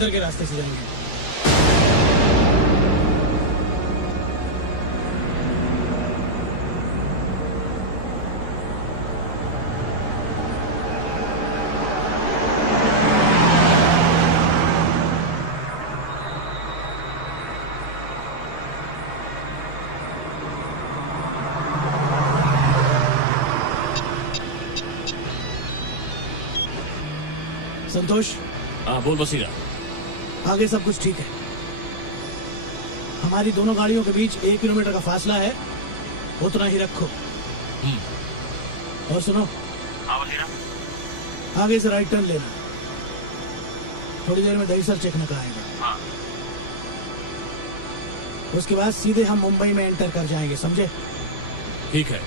अंदर के रास्ते से जाएंगे। संतोष, हाँ बोल वसीला। आगे सब कुछ ठीक है। हमारी दोनों गाड़ियों के बीच 1 किलोमीटर का फासला है, उतना ही रखो। और सुनो, हाँ वसीला। आगे से राइट टर्न लेना। थोड़ी देर में दहीसर चेकने का आएगा। हाँ। उसके बाद सीधे हम मुंबई में एंटर कर जाएंगे, समझे? ठीक है।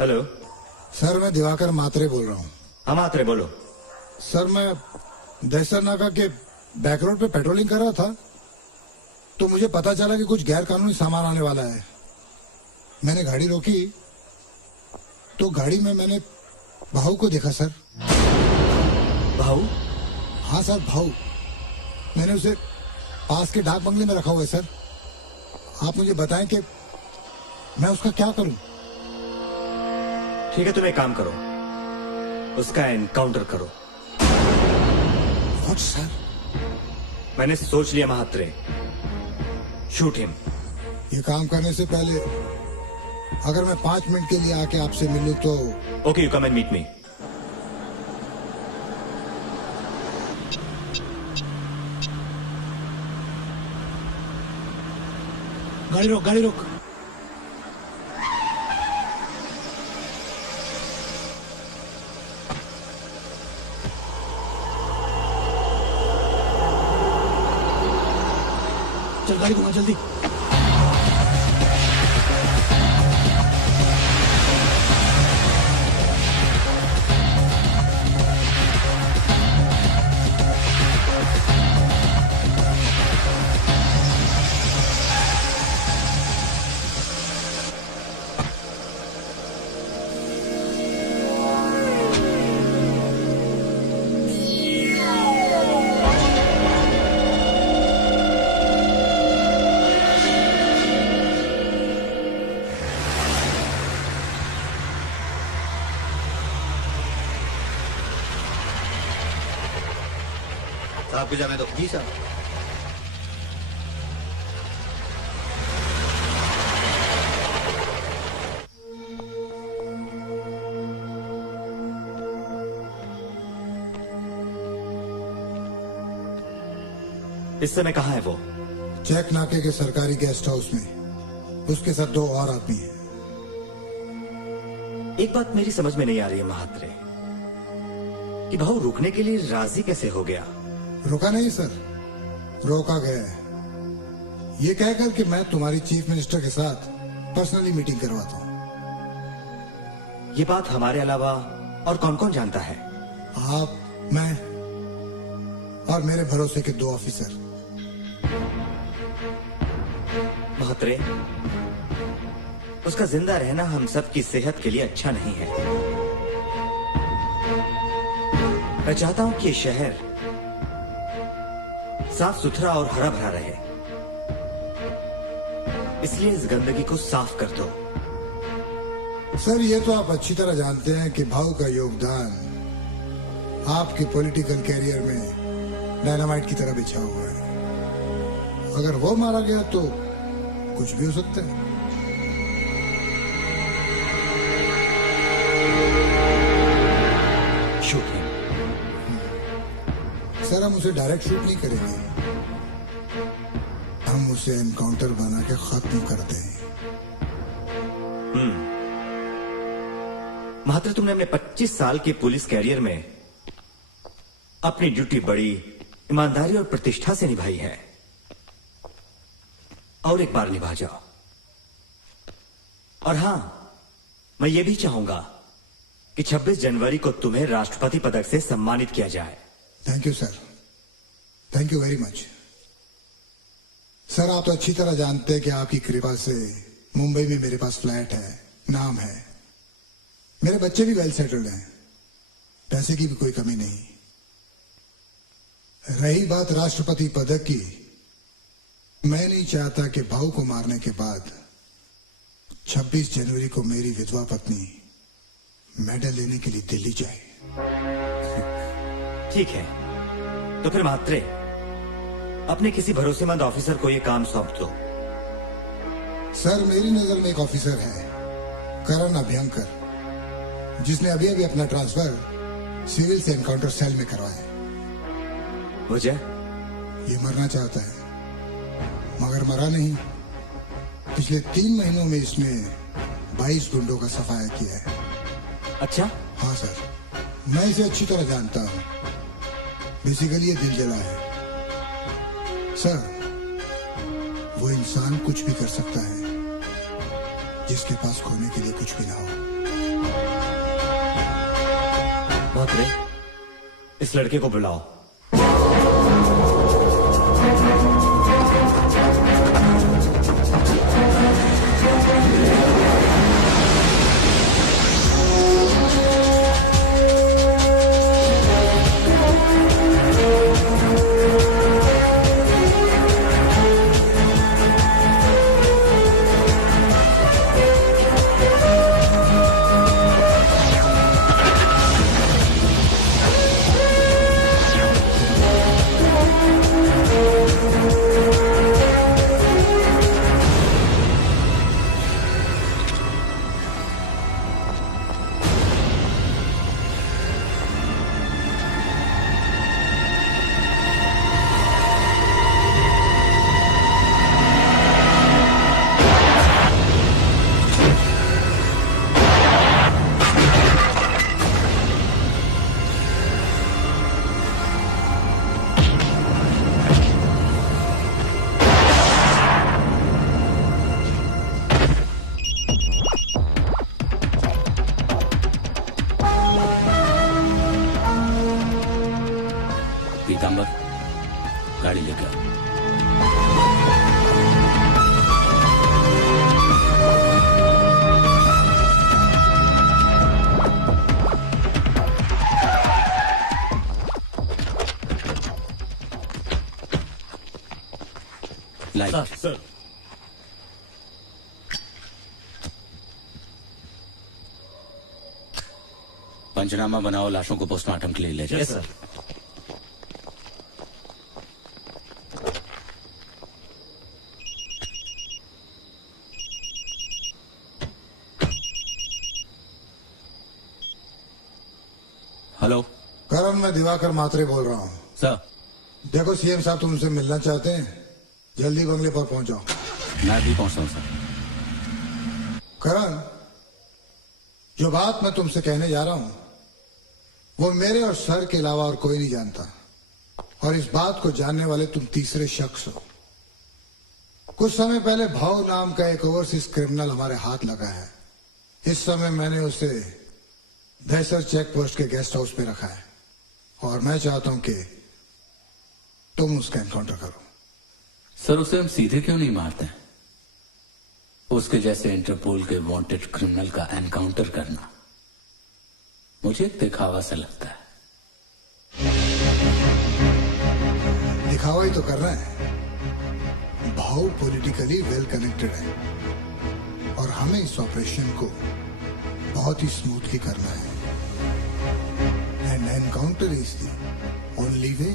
हेलो सर, मैं दिवाकर मात्रे बोल रहा हूँ। हाँ मात्रे बोलो। सर, मैं दहसर नाका के बैक रोड पे पेट्रोलिंग कर रहा था तो मुझे पता चला कि कुछ गैर कानूनी सामान आने वाला है। मैंने गाड़ी रोकी तो गाड़ी में मैंने भाऊ को देखा सर। भाऊ? हाँ सर, भाऊ। मैंने उसे पास के डाक बंगले में रखा हुआ है सर। आप मुझे बताएं कि मैं उसका क्या करूं? ठीक है, तुम एक काम करो, उसका एनकाउंटर करो। What sir? मैंने सोच लिया महात्रे, शूट हिम। ये काम करने से पहले अगर मैं 5 मिनट के लिए आके आपसे मिलूं तो? Okay, you come and meet me. गाड़ी रोक, गाड़ी रोक। चल गाड़ी घुमा जल्दी। आपको जाने दो। जी साहब। इस समय कहाँ है वो? चेक नाके के सरकारी गेस्ट हाउस में। उसके साथ 2 और आदमी हैं। एक बात मेरी समझ में नहीं आ रही है महात्रे, कि भाऊ रुकने के लिए राजी कैसे हो गया? रुका नहीं सर, रोका गया है। ये कहकर कि मैं तुम्हारी चीफ मिनिस्टर के साथ पर्सनली मीटिंग करवाता हूँ। ये बात हमारे अलावा और कौन कौन जानता है? आप, मैं और मेरे भरोसे के 2 ऑफिसर। महात्रे, उसका जिंदा रहना हम सब की सेहत के लिए अच्छा नहीं है। मैं चाहता हूं कि ये शहर साफ सुथरा और हरा भरा रहे। इसलिए इस गंदगी को साफ कर दो। सर ये तो आप अच्छी तरह जानते हैं कि भाऊ का योगदान आपके पॉलिटिकल कैरियर में डायनामाइट की तरह बिछा हुआ है। अगर वो मारा गया तो कुछ भी हो सकता है। Shoot him. सर हम उसे डायरेक्ट शूट नहीं करेंगे, हम उसे एनकाउंटर बना के खत्म करते हैं। महात्र, तुमने अपने 25 साल के पुलिस कैरियर में अपनी ड्यूटी बड़ी ईमानदारी और प्रतिष्ठा से निभाई है, और एक बार निभा जाओ। और हां, मैं ये भी चाहूंगा कि 26 जनवरी को तुम्हें राष्ट्रपति पदक से सम्मानित किया जाए। Thank you sir, thank you very much. Sir आप तो अच्छी तरह जानते हैं कि आपकी कृपा से मुंबई में मेरे पास फ्लैट है, नाम है, मेरे बच्चे भी वेल सेटल्ड हैं, पैसे की भी कोई कमी नहीं। रही बात राष्ट्रपति पदक की, मैं नहीं चाहता कि भाऊ को मारने के बाद 26 जनवरी को मेरी विधवा पत्नी मेडल लेने के लिए दिल्ली जाए। ठीक है, तो फिर महात्रे, अपने किसी भरोसेमंद ऑफिसर को यह काम सौंप दो। सर मेरी नजर में एक ऑफिसर है, करण अभ्यंकर, जिसने अभी अभी अपना ट्रांसफर सिविल से एनकाउंटर सेल में करवाया। वजह? ये मरना चाहता है मगर मरा नहीं। पिछले 3 महीनों में इसने 22 गुंडों का सफाया किया है। अच्छा? हाँ सर, मैं इसे अच्छी तरह जानता हूँ। बेसिकली ये दिल जला है। सर वो इंसान कुछ भी कर सकता है जिसके पास खोने के लिए कुछ भी ना हो। महात्रे, इस लड़के को बुलाओ। पीतांबर, गाड़ी लेकर आओ। लाइट। सर पंचनामा बनाओ, लाशों को पोस्टमार्टम के लिए ले जाओ। Yes sir. हेलो करण, मैं दिवाकर मात्रे बोल रहा हूँ। सर। देखो सीएम साहब तुमसे मिलना चाहते हैं, जल्दी बंगले पर पहुंचो। मैं भी पहुंचता हूँ सर। करण, जो बात मैं तुमसे कहने जा रहा हूं वो मेरे और सर के अलावा और कोई नहीं जानता, और इस बात को जानने वाले तुम तीसरे शख्स हो। कुछ समय पहले भाव नाम का एक ओवरसीज क्रिमिनल हमारे हाथ लगा है। इस समय मैंने उसे दहसर चेक पोस्ट के गेस्ट हाउस पे रखा है, और मैं चाहता हूं कि तुम उसका एनकाउंटर करो। सर उसे हम सीधे क्यों नहीं मारते हैं? उसके जैसे इंटरपोल के वांटेड क्रिमिनल का एनकाउंटर करना मुझे एक दिखावा सा लगता है। दिखावा ही तो कर रहे हैं। भाव पॉलिटिकली वेल कनेक्टेड है और हमें इस ऑपरेशन को बहुत ही स्मूथली करना है and encounter is the only way.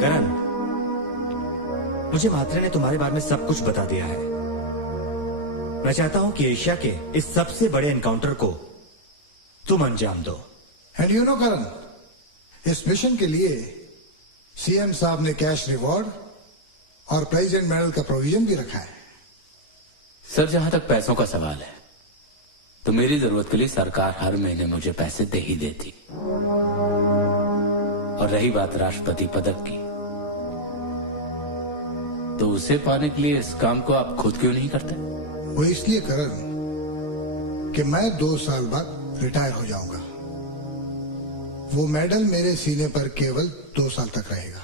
Karan, मुझे म्हात्रे ने तुम्हारे बारे में सब कुछ बता दिया है। मैं चाहता हूं कि एशिया के इस सबसे बड़े एनकाउंटर को तुम अंजाम दो। एंड यू नो करण, इस मिशन के लिए सीएम साहब ने कैश रिवॉर्ड और प्रेसिडेंट मेडल का प्रोविजन भी रखा है। सर, जहां तक पैसों का सवाल है तो मेरी जरूरत के लिए सरकार हर महीने मुझे पैसे दे ही देती। और रही बात राष्ट्रपति पदक की, तो उसे पाने के लिए इस काम को आप खुद क्यों नहीं करते? वो इसलिए करण कि मैं 2 साल बाद रिटायर हो जाऊंगा। वो मेडल मेरे सीने पर केवल 2 साल तक रहेगा,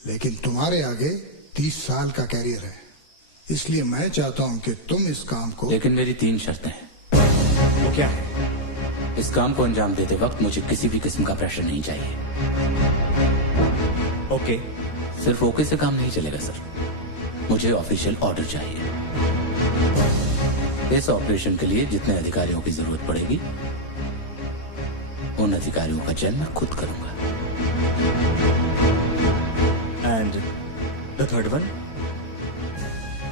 लेकिन तुम्हारे आगे 30 साल का कैरियर है। इसलिए मैं चाहता हूं कि तुम इस काम को। लेकिन मेरी 3 शर्तें हैं। वो क्या है? इस काम को अंजाम देते वक्त मुझे किसी भी किस्म का प्रेशर नहीं चाहिए। ओके। सिर्फ ओके से काम नहीं चलेगा सर, मुझे ऑफिशियल ऑर्डर चाहिए। इस ऑपरेशन के लिए जितने अधिकारियों की जरूरत पड़ेगी उन अधिकारियों का चयन मैं खुद करूंगा। And the third one?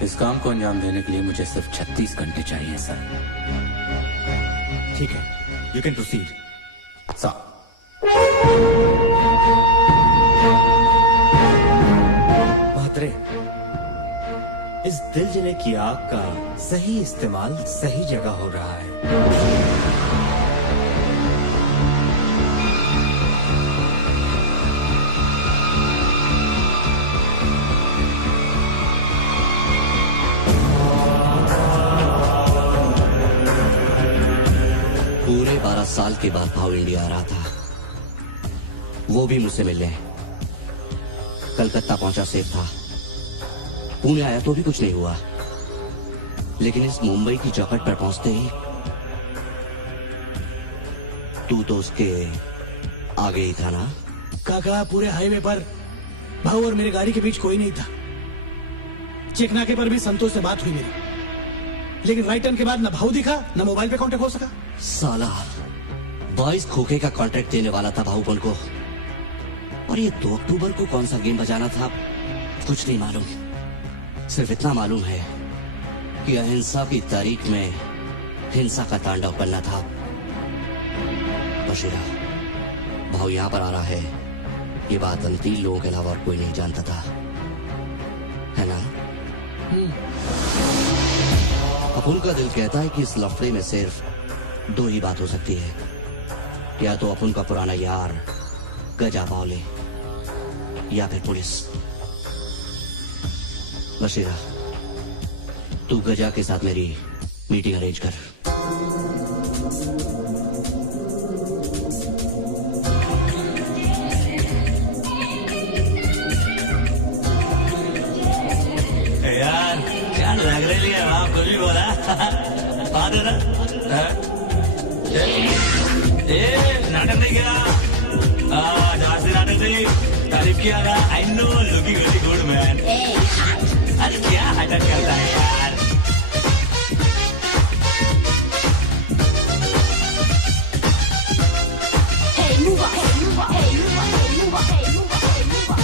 इस काम को अंजाम देने के लिए मुझे सिर्फ 36 घंटे चाहिए सर। ठीक है, you can proceed. Sir, Mhatre, इस दिल जले की आग का सही इस्तेमाल सही जगह हो रहा है। पूरे 12 साल के बाद भाव इंडिया आ रहा था, वो भी मुझसे मिलने। कलकत्ता पहुंचा सेफ था, पुणे आया तो भी कुछ नहीं हुआ, लेकिन इस मुंबई की चौखट पर पहुंचते ही तू तो उसके आगे ही था ना? काका, पूरे हाईवे पर भाऊ और मेरी गाड़ी के बीच कोई नहीं था। चेक नाके पर भी संतोष से बात हुई मेरी, लेकिन राइट टर्न के बाद न भाऊ दिखा न मोबाइल पे कांटेक्ट हो सका। साला 22 खोखे का कॉन्ट्रैक्ट देने वाला था भाऊपन को, और ये 2 अक्टूबर को कौन सा गेम बजाना था कुछ नहीं मालूम। सिर्फ इतना मालूम है कि अहिंसा की तारीख में हिंसा का तांडव करना था। बशीरा, भाऊ यहाँ पर आ रहा है, ये बात हम 3 लोगों के अलावा और कोई नहीं जानता था, है ना? अपुन का दिल कहता है कि इस लफड़े में सिर्फ 2 ही बात हो सकती है, या तो अपुन का पुराना यार गजा बावले, या फिर पुलिस। बशीरा, तू गजा के साथ मेरी मीटिंग अरेंज कर। यार क्या लग रही है आपको भी बोला आदे ना नाटक नहीं किया जास्ती नाटक नहीं तारीफ किया था। I know looking very good man. अरे क्या हटक करता है यार। Hey, move up, hey, move up, hey, move up, hey, move up, hey, move up, hey, move up.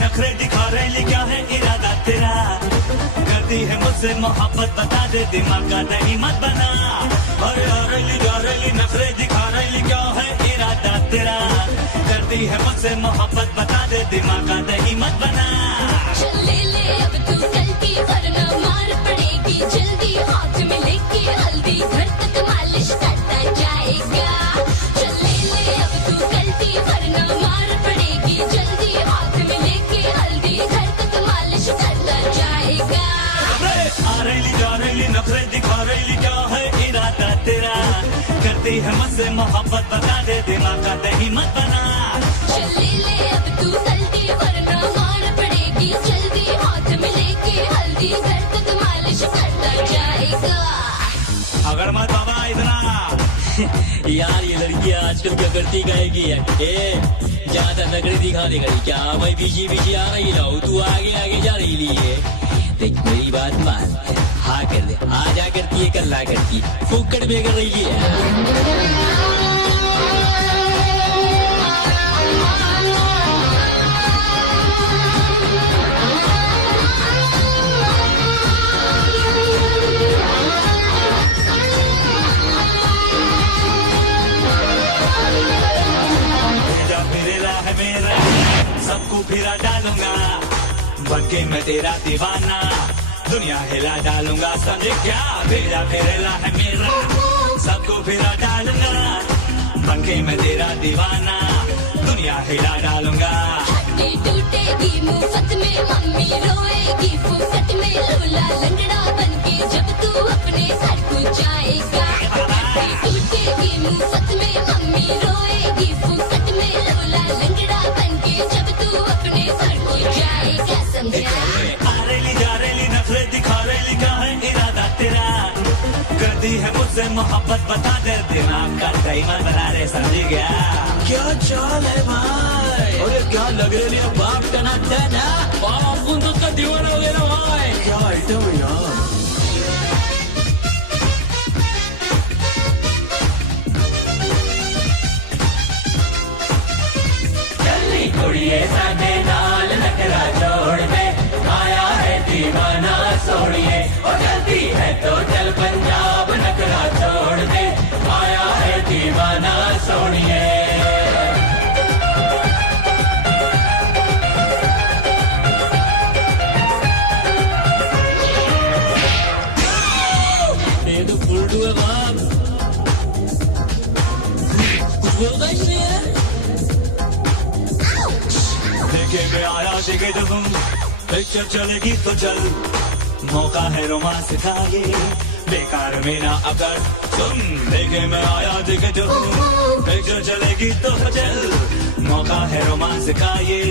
नखरे दिखा रही क्या है इरादा तेरा, करती है मुझसे मोहब्बत बता दे दिमाग का नहीं मत बना। अरे रैली नखरे दिखा रही क्या है इरादा तेरा, करती है मुझसे मोहब्बत बता दे दिमाग का नहीं मत बना। चल ले ले अब तू गलती वरना मार पड़ेगी जल्दी, हाथ में लेके हल्दी घर तक मालिश करता जाएगा। चल ले ले अब तू गलती वरना मार पड़ेगी जल्दी, हाथ में लेके हल्दी घर तक मालिश करता जाएगा। आ रही जा रही नखरे दिखा रही क्या है इरादा तेरा, करती है मुझसे मोहब्बत बता दे दिमाग का नहीं मत बना। चल ले ले अब तू गलती वरना मार पड़ेगी पड़ेगी जल्दी हाथ में लेके हल्दी घर तक मालिश करता जाएगा। अगर मत बाबा इतना यार ये लड़की आजकल क्या करती गाएगी है? ज्यादा नखरे दिखाने का क्या मैं पीछे पीछे आ रही रहूं, तू आगे आगे जा रही है। देख मेरी बात मान, हाँ कर दे, आ जा करती है कल ला करती फुकड़ में कर रही है। सबको फिरा डालूंगा बनके मैं तेरा दीवाना, दुनिया हिला डालूंगा समझे क्या? भेजा फेरेला है मेरा, सबको फिरा डालूंगा बनके मैं तेरा दीवाना, दुनिया हिला डालूंगा। हड्डी टूटेगी मुफ्त में मम्मी रोएगी फुकट में लूला लंगड़ा बनके जब तू अपने घर को जाएगा। हड्डी टूटेगी मुफ्त में मम्मी रोएगी फुकट में लूला लंगड़ा बनके जब तू अपने घर को जाएगा। समझा? आरेली जारेली नखरे दिखा रेली का है इरादा तेरा, करती है मुझसे मोहब्बत बता दे दिमाग का डायमंड बना रहे समझ गया? क्या चाल है भाई? अरे क्या लग रही है बाप का नाता ना बाप उन तो का दीवाना हो गया ना भाई। क्या आइटम है यार? चलनी कुड़िए साथे नाल नखरा जोड़ दे, आया है दीवाना सोड़िए, और जल्दी है तो चल पंजाब नखरा छोड़ दे, आया है दीवाना सोड़िए। ये तो फुलटू है बाप, कुछ बोलता ही नहीं है। देखे मैं आया देखे तो तुम पिक्चर चलेगी तो चल, मौका है रोमांस का ये बेकार में ना अगर तुम। देखे मैं आया देखे तो पिक्चर चलेगी तो चल, मौका है रोमांस का ये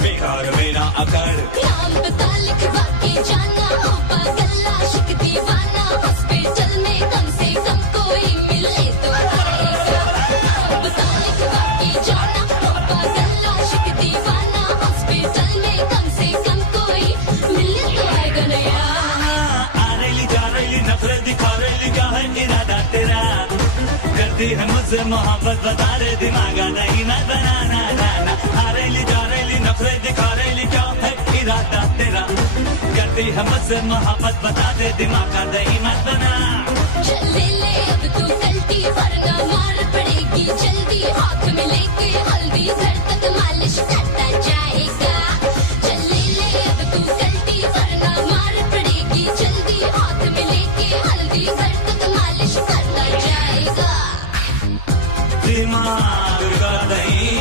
बेकार में ना अगर। नाम बता लिखवा के जाना हो पागल आशिक दीवाना, हॉस्पिटल में कम से कम कोई मिले तो आएगा। नाम बता लिखवा के जाना हो पागल आशिक दीवाना, हॉस्पिटल में कम से कम कोई मिले तो आएगा नया। आरेली जा रेली नखरे दिखा रेली क्या है इरादा तेरा, करती है मुझसे मोहब्बत बता दे दिमाग नहीं मत बनाना ना ना। आरेली जा रेली नखरे दिखा रेली क्या है इरादा तेरा, करती है मुझसे मोहब्बत बता दे दिमाग नहीं मत बना। चल ले ले अब तू गलती वरना मार पड़ेगी जल्दी हाथ में लेके हल्दी घर तक मालिश करता जाएगा। चल ले ले अब तू गलती वरना मार पड़ेगी जल्दी हाथ में लेके हल्दी घर तक मालिश करता जाएगा। दिमाग का नहीं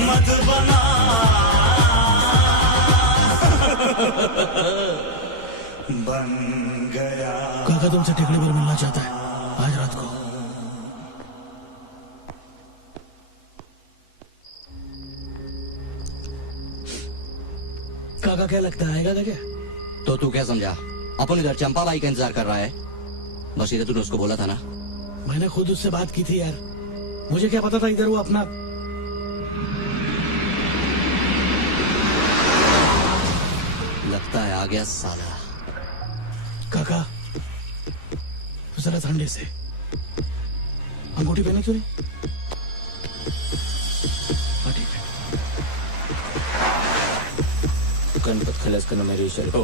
मत बना बन गया। काका तुमसे टेकड़ी पर मिलना चाहता है आज रात को। काका क्या लगता है आएगा क्या? तो तू क्या समझा? अपन इधर चंपा बाई का इंतजार कर रहा है, बस इधर तूने उसको बोला था ना। मैंने खुद उससे बात की थी यार, मुझे क्या पता था इधर वो अपना। लगता है आ गया साला। काका जरा ठंडे से अंगूठी पहने क्यों नहीं? हाँ ठीक है। गणपत खलस करना मेरे इशारे को।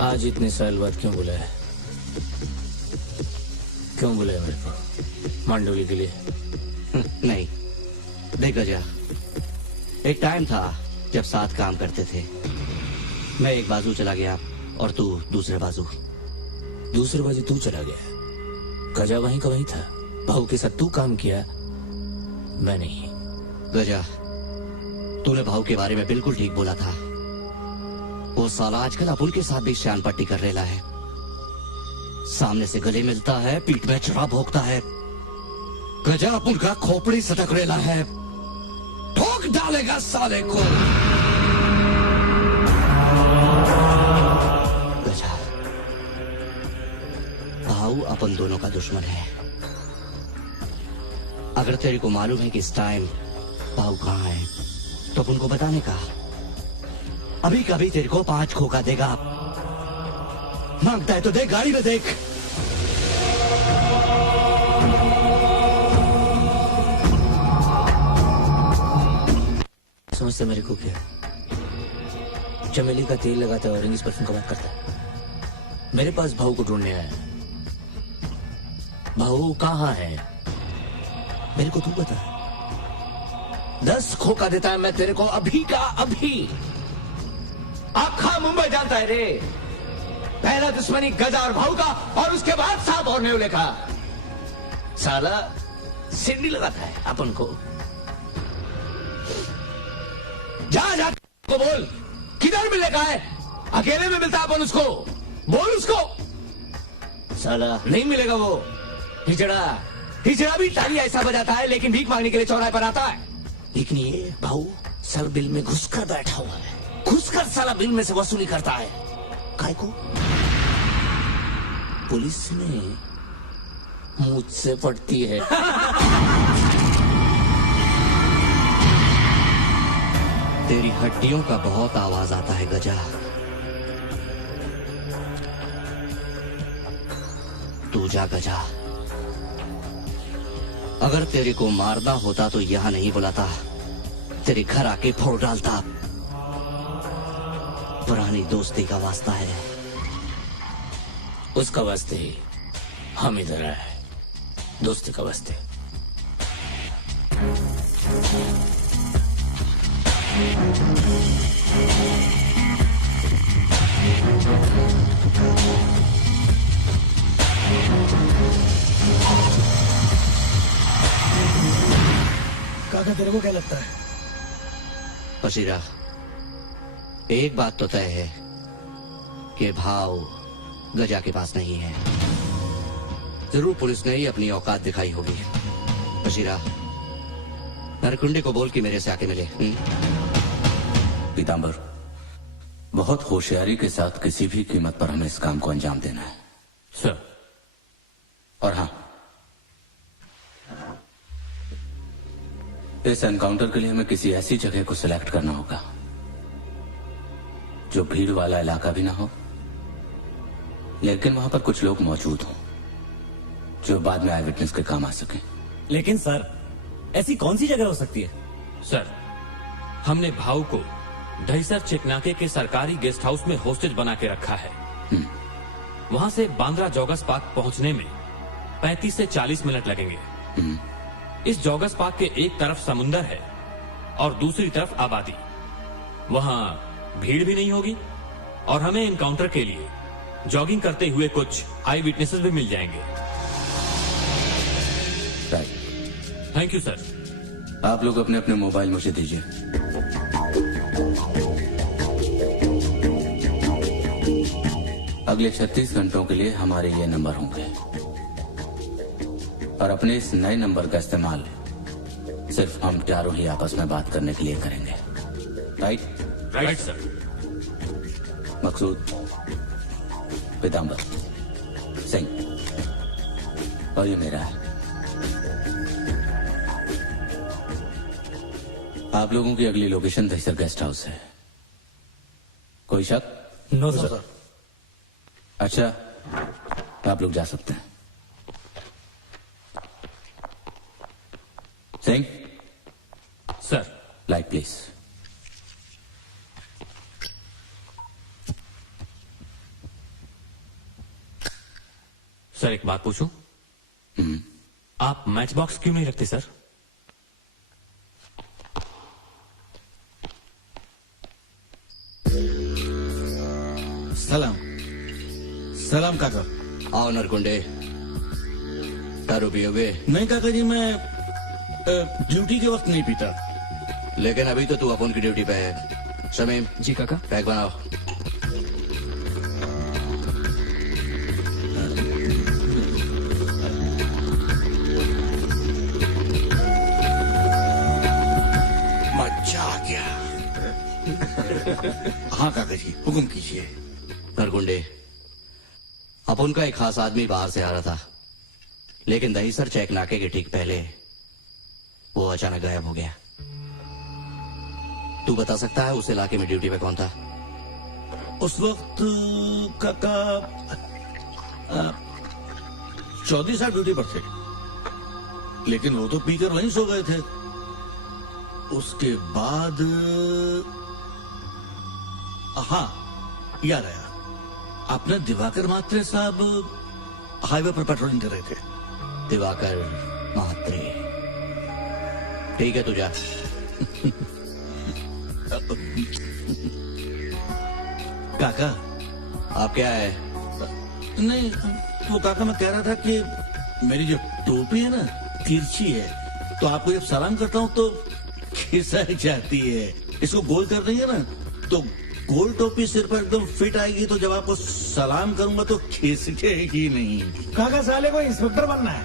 आज इतने साल बाद क्यों बुलाया? क्यों बुलाया मेरे को मांडोली के लिए? नहीं देख गजा, एक टाइम था जब साथ काम करते थे। मैं एक बाजू चला गया और तू दूसरे बाजू। दूसरे बाजू तू चला गया, गजा वहीं का वहीं था। बहू के साथ तू काम किया, मैं नहीं। गजा, तूने बहू के बारे में बिल्कुल ठीक बोला था। वो साला आजकल अपुल के साथ भी शान पट्टी कर रेला है। सामने से गले मिलता है, पीठ में चढ़ा भोंकता है। गजा अपुल का खोपड़ी सटक रेला है, ठोक डालेगा साले को। गजा, भाऊ अपन दोनों का दुश्मन है। अगर तेरे को मालूम है कि इस टाइम भाऊ कहाँ है तो अपन को बताने का। अभी कभी तेरे को 5 खोखा देगा। मांगता है तो देख, गाड़ी में देख। समझते मेरे को क्या? चमेली का तेल लगाता है और इंग्लिश परफ्यूम का बात करता है। मेरे पास भाऊ को ढूंढने आया। भाऊ कहाँ है मेरे को तू बता। 10 खोखा देता है मैं तेरे को अभी का अभी। आखा मुंबई जानता है रे। पहला दुश्मनी गजा और भाऊ का, और उसके बाद साहब और नेवले का। साला सिंडी लगाता है अपन को। जा को बोल किधर मिलेगा है। अकेले में मिलता अपन उसको, बोल उसको। साला नहीं मिलेगा वो। हिजड़ा भी ताली ऐसा बजाता है, लेकिन भीख मांगने के लिए चौराहे पर आता है। लेकिन ये भाऊ सर बिल में घुसकर बैठा हुआ है। घुसकर साला बिल में से वसूली करता है। काय को? पुलिस ने मुझसे पड़ती है। तेरी हड्डियों का बहुत आवाज आता है गजा। तू जा गजा। अगर तेरे को मारना होता तो यहां नहीं बुलाता, तेरे घर आके फोड़ डालता। पुरानी दोस्ती का वास्ता है। उसका वास्ते ही हम इधर आए। दोस्ती का वास्ते। काका तेरे को क्या लगता है? बशीरा, एक बात तो तय है कि भाव गजा के पास नहीं है। जरूर पुलिस ने ही अपनी औकात दिखाई होगी। बशीरा, नरकुंडे को बोल कि मेरे से आके मिले। पीतांबर, बहुत होशियारी के साथ किसी भी कीमत पर हमें इस काम को अंजाम देना है सर। और हाँ, इस एनकाउंटर के लिए हमें किसी ऐसी जगह को सिलेक्ट करना होगा जो भीड़ वाला इलाका भी ना हो, लेकिन वहां पर कुछ लोग मौजूद हों जो बाद में आई विटनेस के काम आ सके। लेकिन सर, ऐसी कौन सी जगह हो सकती है? सर, हमने भाऊ को दहीसर चेकनाके के सरकारी गेस्ट हाउस में होस्टेज बना के रखा है। वहां से बांद्रा जॉगर्स पार्क पहुंचने में 35 से 40 मिनट लगेंगे। इस जॉगर्स पार्क के एक तरफ समुंदर है और दूसरी तरफ आबादी। वहां भीड़ भी नहीं होगी और हमें एनकाउंटर के लिए जॉगिंग करते हुए कुछ आई विटनेसेस भी मिल जाएंगे। राइट। Thank you sir. आप लोग अपने अपने मोबाइल मुझे दीजिए। अगले 36 घंटों के लिए हमारे ये नंबर होंगे और अपने इस नए नंबर का इस्तेमाल सिर्फ हम चारों ही आपस में बात करने के लिए करेंगे। Right? Right sir. Maqsood, Pitambar, Singh, और ये मेरा है। आप लोगों की अगली लोकेशन दहीसर गेस्ट हाउस है। कोई शक? No sir. अच्छा, आप लोग जा सकते हैं। Singh, sir. Light please. Sir, एक बात पूछूं? आप मैच बॉक्स क्यों नहीं रखते सर? सलाम। सलाम काका। आओ नरकुंडे, दारू पियोगे? नहीं काका जी, मैं ड्यूटी के वक्त नहीं पीता। लेकिन अभी तो तू अपन की ड्यूटी पे है। शमीम जी काका। पैक बनाओ। हाँ काका जी, हुक्म कीजिए। नरगुंडे, अपुन का एक खास आदमी बाहर से आ रहा था, लेकिन दहीसर चेक नाके के ठीक पहले वो अचानक गायब हो गया। तू बता सकता है उस इलाके में ड्यूटी पे कौन था? उस वक्त काका चौधरी साहब ड्यूटी पर थे, लेकिन वो तो पीकर वहीं सो गए थे। उसके बाद हाँ, याद आया, आपने दिवाकर महात्रे साहब हाईवे पर पेट्रोलिंग कर रहे थे। दिवाकर महात्रे, ठीक है, तू जा। काका, आप क्या है? नहीं, वो काका मैं कह रहा था कि मेरी जो टोपी है ना, तिरछी है, तो आपको जब सलाम करता हूँ तो खिसक जाती है। इसको गोल कर देंगे ना, तो गोल टोपी सिर पर एकदम फिट आएगी, तो जब आपको सलाम करूंगा तो खिसकेगी नहीं। काका साले को इंस्पेक्टर बनना है,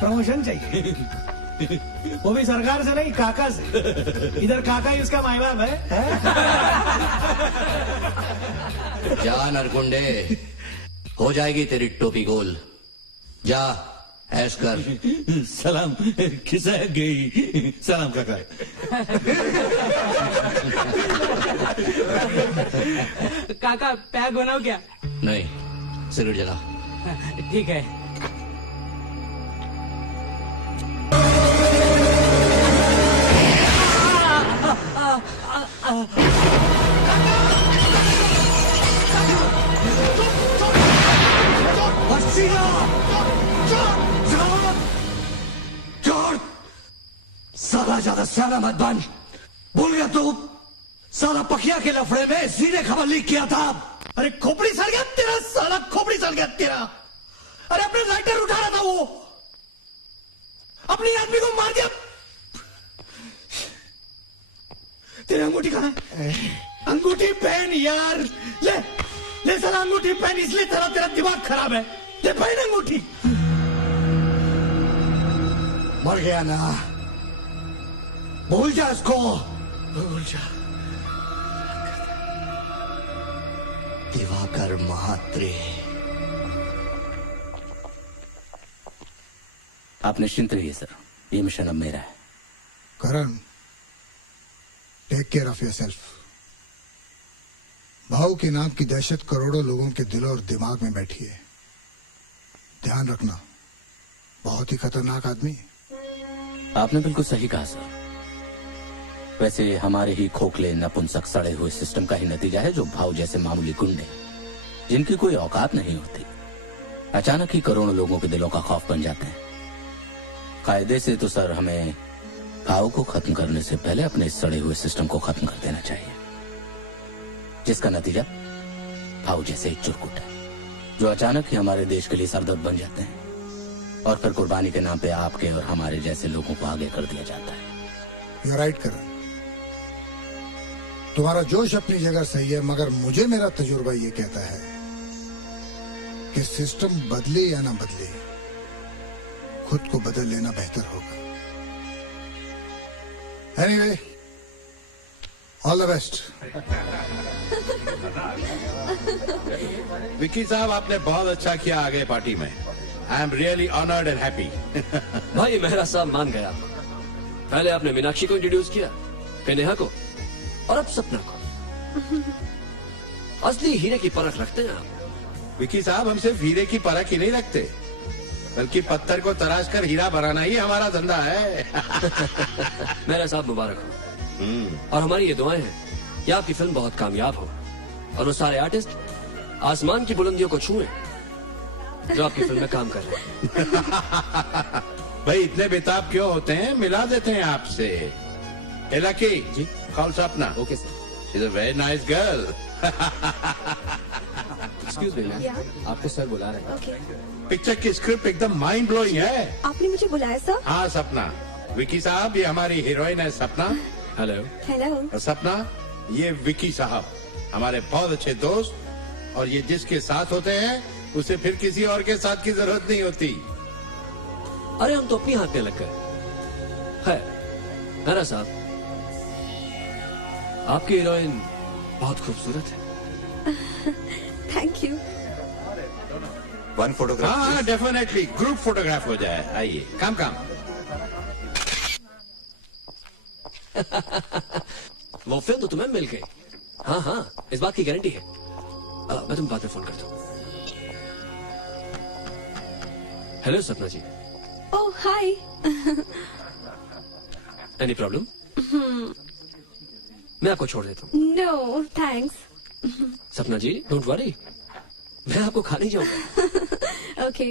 प्रमोशन चाहिए, वो भी सरकार से नहीं, काका से। इधर काका ही उसका माई बाप है? जा नरकुंडे, हो जाएगी तेरी टोपी गोल। जा, ऐश कर। सलाम खिसक गई। सलाम काका। काका पैक बनाओ क्या? नहीं, सिगरेट जला। ठीक है। साला ज्यादा साला मत बन। भूल गया तू? साला पखिया के लफड़े में सीने खबर लीक किया था। अरे खोपड़ी सड़ गया तेरा, साला खोपड़ी सड़ गया तेरा। अरे अपने लाइटर उठा रहा था वो, अपनी आदमी को मार दिया। तेरी अंगूठी कहाँ है? अंगूठी पहन यार, ले ले साला अंगूठी पहन, इसलिए तेरा दिमाग खराब है। ले पहन अंगूठी। मर गया ना, भूल जा इसको। भूल जा। दिवाकर महात्रे। आप निश्चिंत रहिए सर, ये मिशन अब मेरा है। करण, टेक केयर ऑफ योरसेल्फ। भाव के नाम की दहशत करोड़ों लोगों के दिलों और दिमाग में बैठी है। ध्यान रखना, बहुत ही खतरनाक आदमी है। आपने बिल्कुल सही कहा सर। वैसे हमारे ही खोखले, नपुंसक, सड़े हुए सिस्टम का ही नतीजा है जो भाव जैसे मामूली गुंडे, जिनकी कोई औकात नहीं होती, अचानक ही करोड़ों लोगों के दिलों का खौफ बन जाते हैं। कायदे से तो सर हमें भाव को खत्म करने से पहले अपने इस सड़े हुए सिस्टम को खत्म कर देना चाहिए, जिसका नतीजा भाव जैसे एक चुरकुट है जो अचानक ही हमारे देश के लिए सरदर्द बन जाते हैं और फिर कुर्बानी के नाम पे आपके और हमारे जैसे लोगों को आगे कर दिया जाता है। यू राइट करण, तुम्हारा जोश अपनी जगह सही है, मगर मुझे मेरा तजुर्बा ये कहता है कि सिस्टम बदले या ना बदले, खुद को बदल लेना बेहतर होगा। Anyway, all the best. Vicky साहब, आपने बहुत अच्छा किया आगे पार्टी में। I am really honoured and happy. भाई मेहरा साहब मान गया आपको। पहले आपने मीनाक्षी को इंट्रोड्यूस किया, फिर नेहा को, और अब सपना को। असली हीरे की परख रखते हैं आप। विक्की साहब, हम सिर्फ हीरे की परख ही नहीं रखते, बल्कि पत्थर को तराश कर हीरा बनाना ही हमारा धंधा है। मेहरा साहब मुबारक हो। और हमारी ये दुआएं हैं कि आपकी फिल्म बहुत कामयाब हो और वो सारे आर्टिस्ट आसमान की बुलंदियों को छुएं जो आपकी फिल्म में काम कर रहे हैं। भाई इतने बेताब क्यों होते हैं, मिला देते हैं आपसे। लकी जी, कॉल सपना। Okay sir. She is a very nice girl. Excuse me ma'am, आपको सर बुला रहे हैं। पिक्चर की स्क्रिप्ट एकदम माइंड ब्लोइंग है। आपने मुझे बुलाया सर? हाँ सपना। विकी साहब, ये हमारी हीरोइन है सपना। हेलो। हेलो। और सपना, ये विकी साहब हमारे बहुत अच्छे दोस्त, और ये जिसके साथ होते हैं उसे फिर किसी और के साथ की जरूरत नहीं होती। अरे हम तो अपनी हाथ में लग गए। है मेरा साहब, आपकी हीरोइन बहुत खूबसूरत है। Thank you. One photograph. हाँ डेफिनेटली, ग्रुप फोटोग्राफ हो जाए। आइए, काम काम। वो फिल्म तो तुम्हें मिल गई। हाँ हाँ, इस बात की गारंटी है। मैं तुम्हें बाद में फोन करता हूँ। हेलो सपना जी। ओह हाय। Any problem? मैं आपको छोड़ देता हूँ। No thanks. Sapna ji don't worry, मैं आपको खा नहीं जाऊंगा। ओके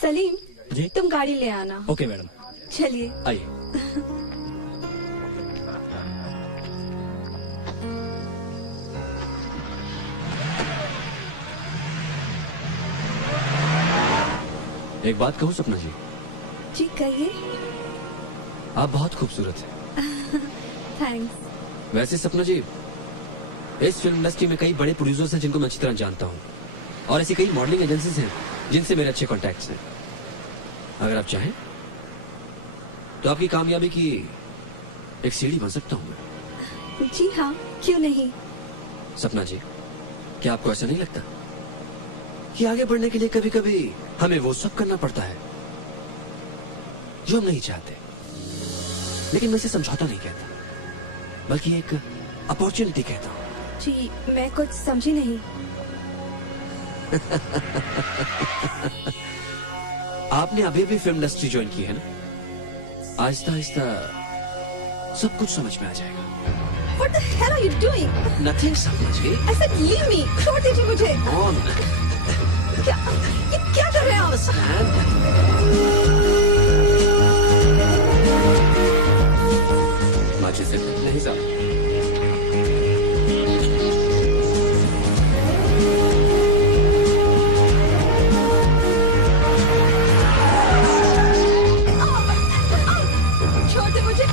सलीम जी? तुम गाड़ी ले आना। Okay madam. चलिए। आइए। एक बात कहूँ सपना जी? जी कहिए। आप बहुत खूबसूरत हैं। थैंक्स। वैसे सपना जी, इस फिल्म इंडस्ट्री में कई बड़े प्रोड्यूसर्स हैं जिनको मैं अच्छी तरह जानता हूँ, और ऐसी कई मॉडलिंग एजेंसीज हैं जिनसे मेरे अच्छे कॉन्टैक्ट्स हैं। अगर आप चाहें तो आपकी कामयाबी की एक सीढ़ी बन सकता हूँ मैं। जी हाँ, क्यों नहीं। सपना जी, क्या आपको ऐसा नहीं लगता कि आगे बढ़ने के लिए कभी कभी हमें वो सब करना पड़ता है जो हम नहीं चाहते? लेकिन मैं इसे समझौता नहीं कहता, बल्कि एक अपॉर्चुनिटी कहता हूँ। जी मैं कुछ समझी नहीं। आपने अभी अभी फिल्म इंडस्ट्री ज्वाइन की है ना? आहिस्ता आहिस्ता सब कुछ समझ में आ जाएगा। What the hell are you doing? Nothing, सपना जी। I said leave me, छोड़ दीजिए मुझे। कौन? ये क्या कर रहे हैं आप? माचिस से नहीं साहब। छोड़ दे मुझे।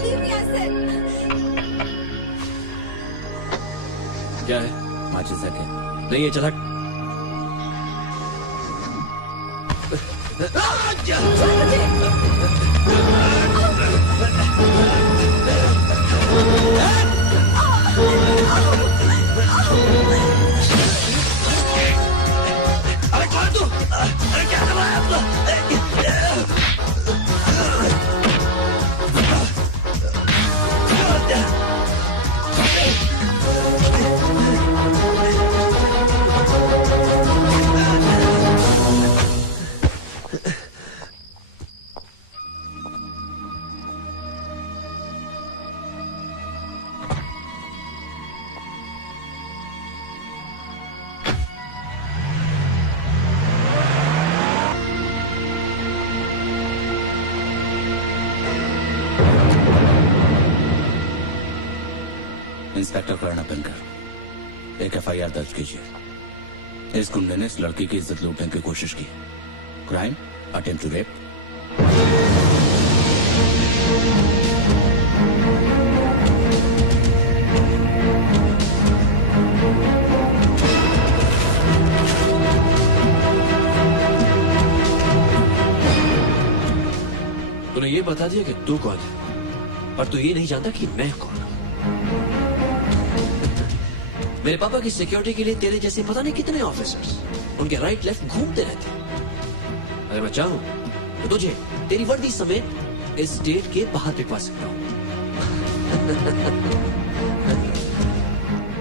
Leave me, I said. क्या है? माचिस है क्या? नहीं है, चलक। छोड़ मुझे। अरे कौन तू? अरे क्या करवाया आपको? इंस्पेक्टर करुणा बनकर एक एफआईआर दर्ज कीजिए। इस गुंडे ने इस लड़की की इज्जत लूटने की कोशिश की। Crime attempt to rape. तूने ये बता दिया कि तू कौन है, पर तू ये नहीं जानता कि मैं कौन हूं। मेरे पापा की सिक्योरिटी के लिए तेरे जैसे पता नहीं कितने ऑफिसर्स उनके राइट लेफ्ट घूमते रहते। अगर मैं चाहूं तो तुझे तेरी वर्दी समेत इस स्टेट के बाहर भिजवा सकता हूं।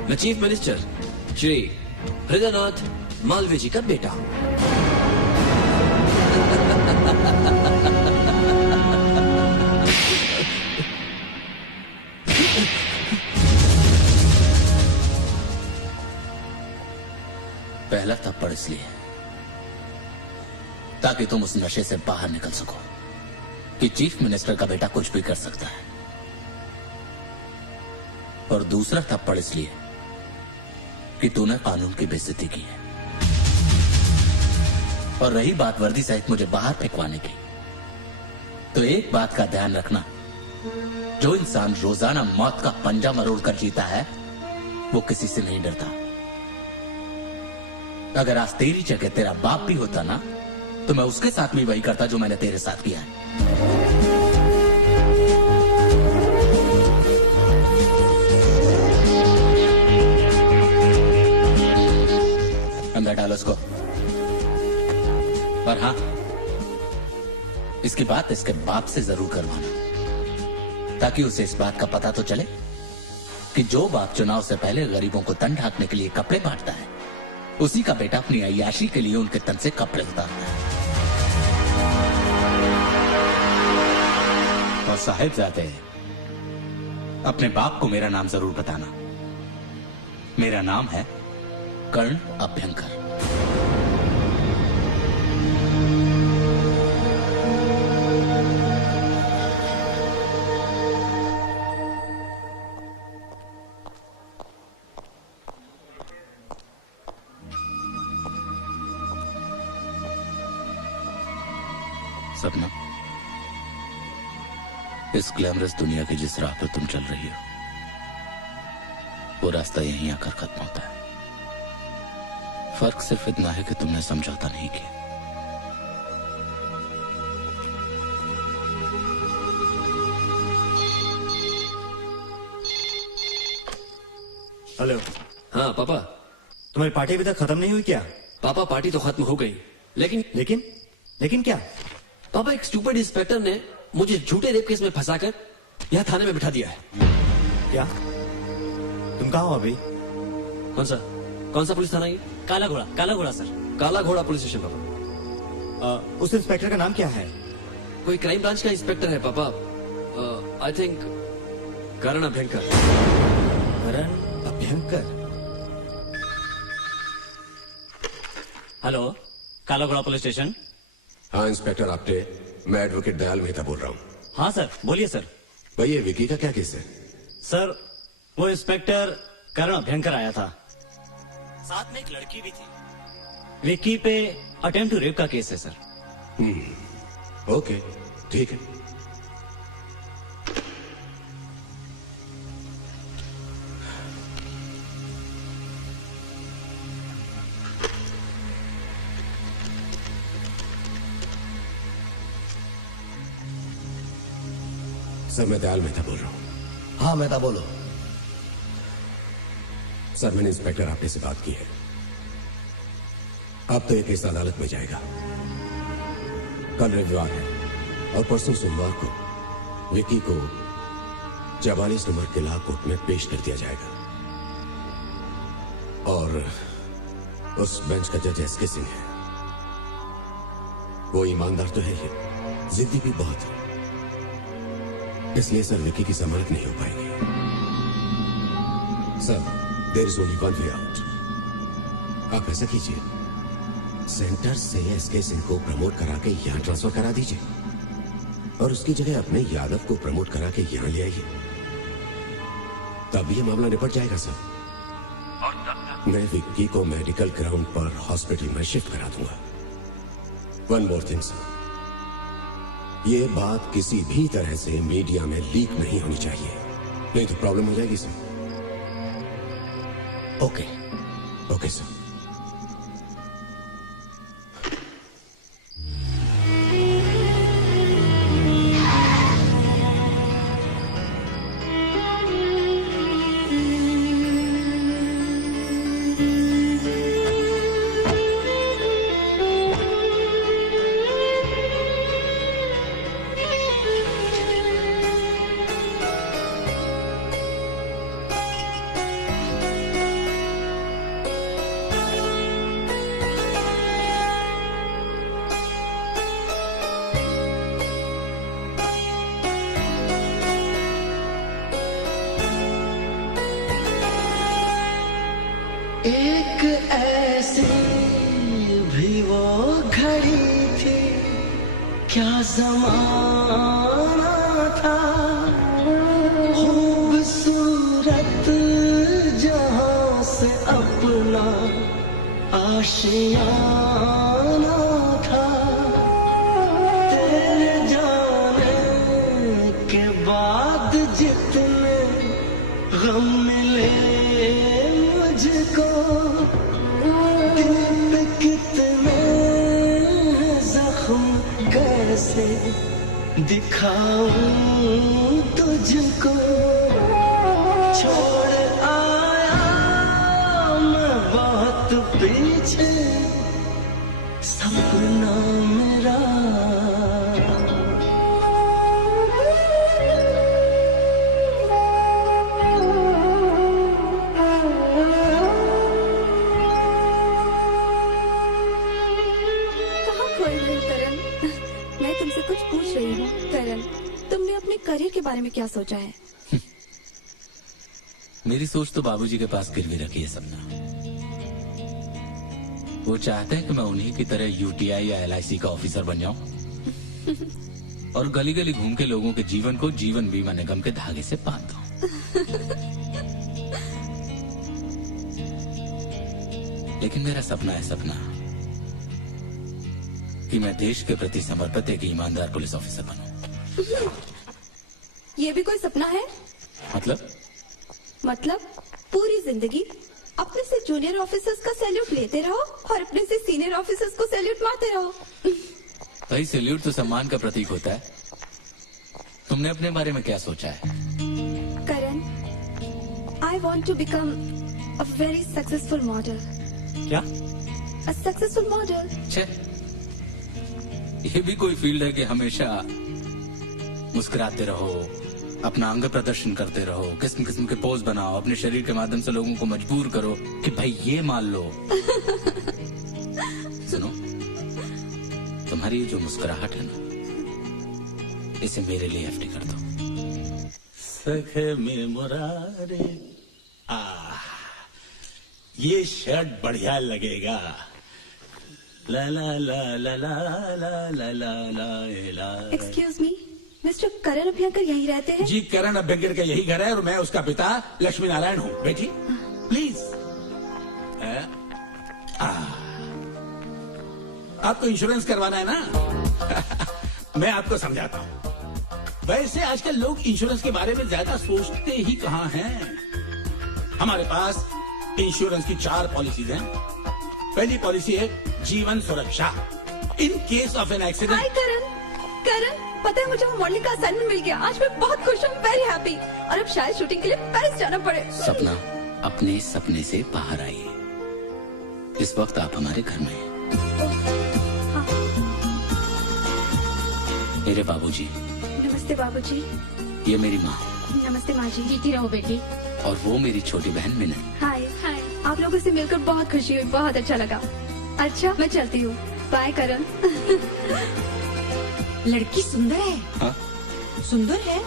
मैं चीफ मिनिस्टर श्री हृदयनाथ मालवीय जी का बेटा हूं। पहला थप्पड़ इसलिए ताकि तुम उस नशे से बाहर निकल सको कि चीफ मिनिस्टर का बेटा कुछ भी कर सकता है, और दूसरा थप्पड़ इसलिए कि तूने कानून की बेइज्जती की है। और रही बात वर्दी सहित मुझे बाहर फेंकवाने की, तो एक बात का ध्यान रखना, जो इंसान रोजाना मौत का पंजा मरोड़ कर जीता है वो किसी से नहीं डरता। अगर आज तेरी जगह तेरा बाप भी होता ना, तो मैं उसके साथ भी वही करता जो मैंने तेरे साथ किया है। अंदर डालो उसको। और हाँ, इसकी बात इसके बाप से जरूर करवाना, ताकि उसे इस बात का पता तो चले कि जो बाप चुनाव से पहले गरीबों को तन ढांकने के लिए कपड़े बांटता है, उसी का बेटा अपनी अय्याशी के लिए उनके तन से कपड़े उतारता है। और साहिबजादे, अपने बाप को मेरा नाम जरूर बताना। मेरा नाम है कर्ण अभ्यंकर। सपना, इस ग्लैमरस दुनिया की जिस राह पर तुम चल रही हो, वो रास्ता यहीं आकर खत्म होता है। फर्क सिर्फ इतना है कि तुमने समझौता नहीं किया। हेलो। हाँ पापा। तुम्हारी पार्टी अभी तक खत्म नहीं हुई क्या? पापा पार्टी तो खत्म हो गई, लेकिन लेकिन क्या? पापा, एक स्टूपिड इंस्पेक्टर ने मुझे झूठे रेप केस में फंसाकर यहाँ थाने में बिठा दिया है। क्या? तुम कहाँ हो अभी? कौन सा पुलिस थाना ये? काला घोड़ा सर। काला घोड़ा पुलिस स्टेशन पापा। उस इंस्पेक्टर का नाम क्या है? कोई क्राइम ब्रांच का इंस्पेक्टर है पापा। I think Karan Abhyankar. Karan Abhyankar? Hello, काला घोड़ा पुलिस स्टेशन। हाँ इंस्पेक्टर आपटे, मैं एडवोकेट दयाल मेहता बोल रहा हूँ। हाँ सर, बोलिए सर। भाई ये विकी का क्या केस है? सर, वो इंस्पेक्टर करण अभ्यंकर आया था, साथ में एक लड़की भी थी। विकी पे अटेम्प्ट टू रेप का केस है सर। ओके, ठीक है। सर मैं दयाल मेहता बोल रहा हूँ। हाँ मेहता बोलो। सर मैंने इंस्पेक्टर आपने से बात की है। अब तो ये केस अदालत में जाएगा। कल रविवार है और परसों सोमवार को विकी को 44 नंबर किला कोर्ट में पेश कर दिया जाएगा। और उस बेंच का जज एसके सिंह है। वो ईमानदार तो है ही, जिद्दी भी बहुत है। इसलिए सर विकी की जमानत नहीं हो पाएगी। Sir there is only one way out. आप ऐसा कीजिए, सेंटर से एसके सिंह को प्रमोट करा के यहां ट्रांसफर करा दीजिए और उसकी जगह अपने यादव को प्रमोट करा के यहां ले आइए। तब ये मामला निपट जाएगा सर। और तब मैं विक्की को मेडिकल ग्राउंड पर हॉस्पिटल में शिफ्ट करा दूंगा। वन मोर थिंग सर, ये बात किसी भी तरह से मीडिया में लीक नहीं होनी चाहिए, नहीं तो प्रॉब्लम हो जाएगी सर। Okay okay sir. एक ऐसी भी वो घड़ी थी, क्या ज़माना था। खूबसूरत जहां से अपना आशियाना था। तेरे जाने के बाद जितने गम मिले कैसे दिखाऊं तुझको, छोड़ आया मैं बहुत पीछे सपना मेरा। मैं तुमसे कुछ पूछ रही हूँ करण, तुमने अपने करियर के बारे में क्या सोचा है? मेरी सोच तो बाबूजी के पास गिरवी रखी है सपना। वो चाहते हैं कि मैं उन्हीं की तरह यूटीआई या एलआईसी का ऑफिसर बन जाऊं और गली गली घूम के लोगों के जीवन को जीवन बीमा निगम के धागे से बांध दूं। लेकिन मेरा सपना है सपना कि मैं देश के प्रति समर्पित एक ईमानदार पुलिस ऑफिसर बनूं। ये भी कोई सपना है? मतलब पूरी जिंदगी अपने से जूनियर ऑफिसर्स का सैल्यूट लेते रहो और अपने से सीनियर ऑफिसर्स को सैल्यूट मारते रहो। भाई सैल्यूट तो सम्मान का प्रतीक होता है। तुमने अपने बारे में क्या सोचा है? Karan, I want to become a very successful model. क्या? A successful model. ये भी कोई फील्ड है कि हमेशा मुस्कुराते रहो, अपना अंग प्रदर्शन करते रहो, किस्म किस्म के पोज बनाओ, अपने शरीर के माध्यम से लोगों को मजबूर करो कि भाई ये मान लो। सुनो, तुम्हारी जो मुस्कुराहट है ना, इसे मेरे लिए एफडी कर दो। सखे में मुरारे, ये शर्ट बढ़िया लगेगा। ला ला ला ला ला ला ला ला ला। एक्सक्यूज मी, मिस्टर करण अभ्यंकर यहीं रहते हैं? जी, करण अभ्यंकर का यही घर है और मैं उसका पिता लक्ष्मी नारायण हूँ। बेटी प्लीज। आपको इंश्योरेंस करवाना है ना? मैं आपको समझाता हूँ। वैसे आजकल लोग इंश्योरेंस के बारे में ज्यादा सोचते ही कहाँ हैं। हमारे पास इंश्योरेंस की 4 पॉलिसीज हैं। पहली पॉलिसी है Jeevan Suraksha, in case of an accident. Hi Karan, पता है मुझे वो मॉडलिंग का असाइनमेंट मिल गया। आज मैं बहुत खुश हूँ, वेरी हैप्पी। और अब शायद शूटिंग के लिए पेरिस जाना पड़े। सपना, अपने सपने से बाहर आइए। इस वक्त आप हमारे घर में हैं। मेरे बाबूजी। नमस्ते बाबूजी। ये मेरी माँ। नमस्ते माँ जी। जीती रहो बेटी। और वो मेरी छोटी बहन मिनन। हाय। आप लोगों से मिलकर बहुत खुशी हुई, बहुत अच्छा लगा। अच्छा, मैं चलती हूँ। बाय करण। लड़की सुंदर है। हाँ? सुंदर है।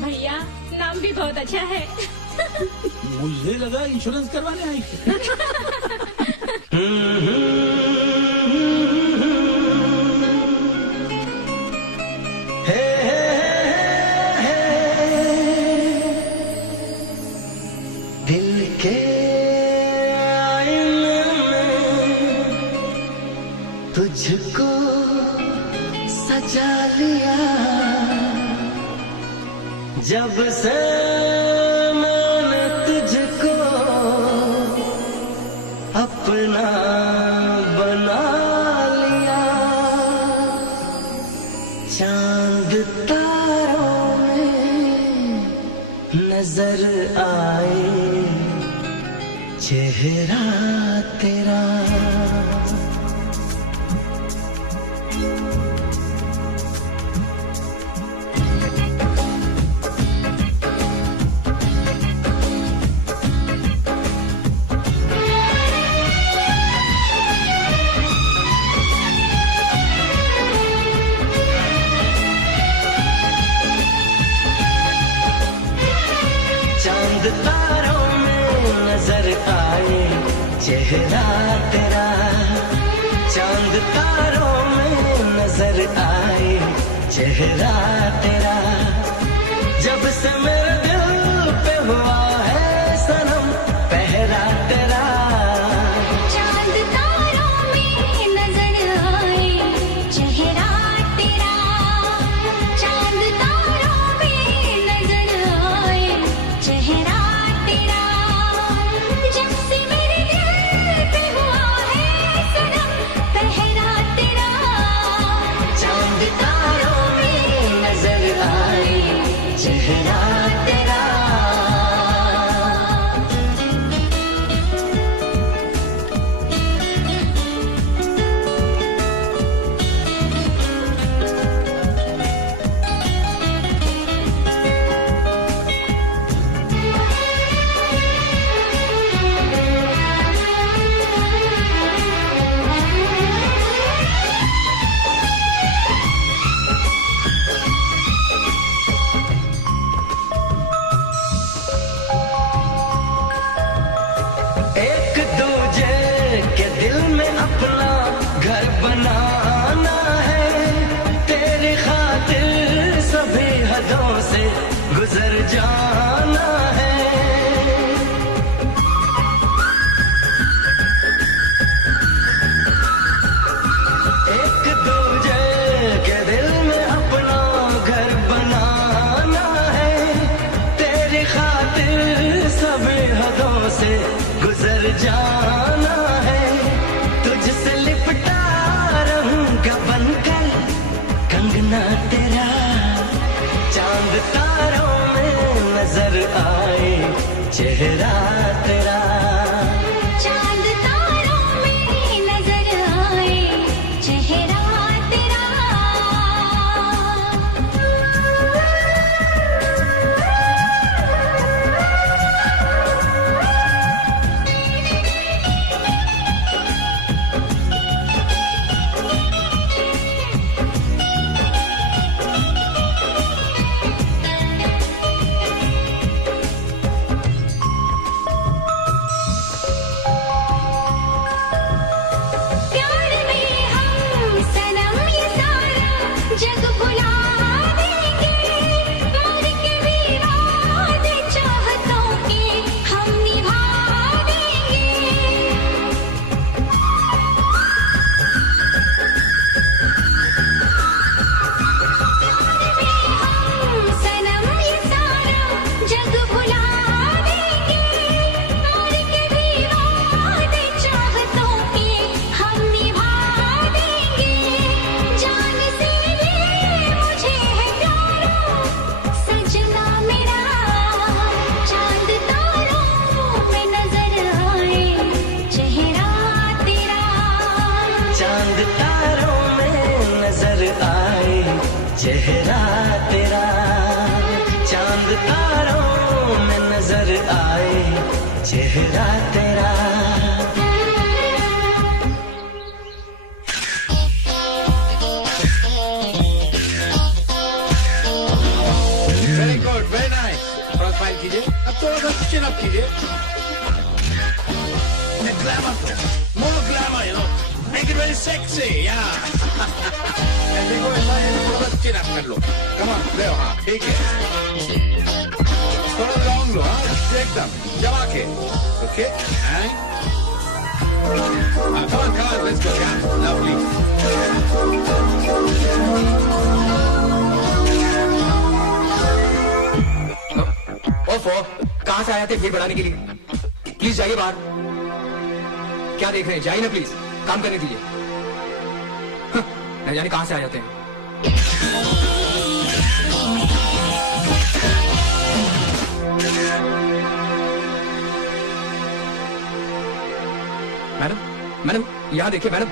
भैया, नाम भी बहुत अच्छा है। मुझे लगा इंश्योरेंस करवाने आई थी। दिल के आईने में तुझको सजा लिया, जब से मैंने तुझको अपना बना लिया। चांद तारों में नजर आए चेहरा तेरा। चांद तारों में नजर आए चेहरा तेरा। चांद तारों में नजर आए चेहरा तेरा। जब से मेरे दिल पे हुआ है सनम पहरा तेरा। चांद तारों में नजर आए चेहरा तेरा। चांद तारों में नजर आए चेहरा तेरा। जब से मेरे दिल पे हुआ है सनम पहरा तेरा। चांद चेहरा तेरा। एक दूजे के दिल में अपना घर बनाना है, तेरी खातिर सभी हदों से गुजर जाना है। एक दूजे के दिल में अपना घर बनाना है, तेरी खातिर सभी हदों से गुजर जाना है। तुझसे लिपटा रहूंगा बनकर कंगना तेरा, चांद तारों में नजर आए चेहरा तेरा। चांद तारों में नजर आए चेहरा तेरा। प्यार में हम सनम ये सारा जग भुला देंगे, मर के भी वादे चाहतों के हम निभा देंगे। हम सनम ये सारा जग भुला देंगे, मर के भी वादे चाहतों के हम निभा देंगे। जान से भी मुझे है प्यारा सजना मेरा, चांद तारों में नजर आए चेहरा तेरा। चांद तारों में नजर आए चेहरा तेरा। चांद तारों में नजर आए चेहरा तेरा। Very good, very nice. थोड़ा स्माइल कीजिए, अब थोड़ा सा चिन अप कीजिए। Glamour, more glamour, you know, make it very sexy, या। ऐसे को ऐसा है, थोड़ा सा चिन अप कर लो। कम ऑन, ले हाँ, ठीक है। थोड़ा लॉन्ग लो, हाँ, एकदम जमा के, okay, and come on, let's go, yeah, lovely. ओफो, कहाँ से आए थे भीड़ बढ़ाने के लिए? प्लीज जाइए बाहर। क्या देख रहे हैं? जाइए ना प्लीज, काम करने दीजिए। न जाने कहाँ से आ जाते हैं। मैडम, मैडम, यहाँ देखिए मैडम।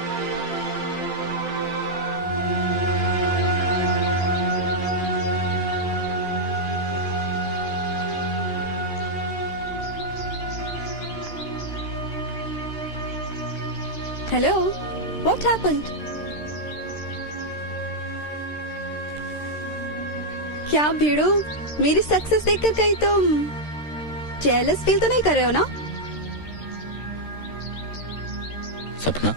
Hello, what happened? क्या भीड़ो, मेरी सक्सेस देखकर कहीं तुम जेलस फील तो नहीं कर रहे हो ना? सपना,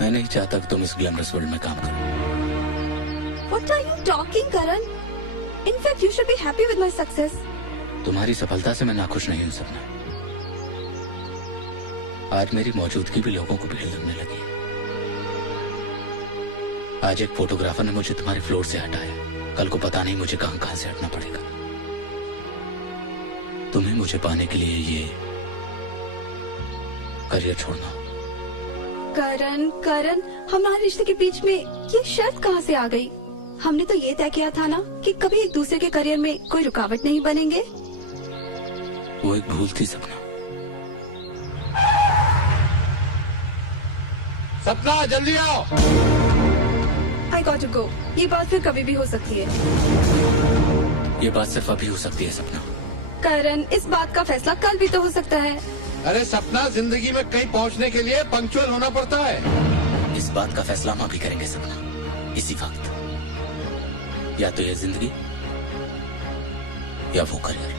मैं नहीं चाहता कि तुम इस ग्लैमरस वर्ल्ड में काम करो। What are you talking, Karan? In fact, you should be happy with my success. तुम्हारी सफलता से मैं नाखुश नहीं हूँ सपना। आज मेरी मौजूदगी भी लोगों को भीड़ लगने लगी है। आज एक फोटोग्राफर ने मुझे तुम्हारे फ्लोर से हटाया, कल को पता नहीं मुझे कहां कहां से हटना पड़ेगा। तुम्हें मुझे पाने के लिए ये करियर छोड़ना हो। करण, करण, हमारे रिश्ते के बीच में ये शर्त कहाँ से आ गई? हमने तो ये तय किया था ना कि कभी एक दूसरे के करियर में कोई रुकावट नहीं बनेंगे। वो एक भूल थी सपना। सपना जल्दी आओ। I got to go। ये बात फिर कभी भी हो सकती है। ये बात सिर्फ अभी हो सकती है सपना। करण, इस बात का फैसला कल भी तो हो सकता है। अरे सपना, जिंदगी में कहीं पहुंचने के लिए पंक्चुअल होना पड़ता है। इस बात का फैसला हम अभी करेंगे सपना, इसी वक्त। या तो ये जिंदगी या वो करियर।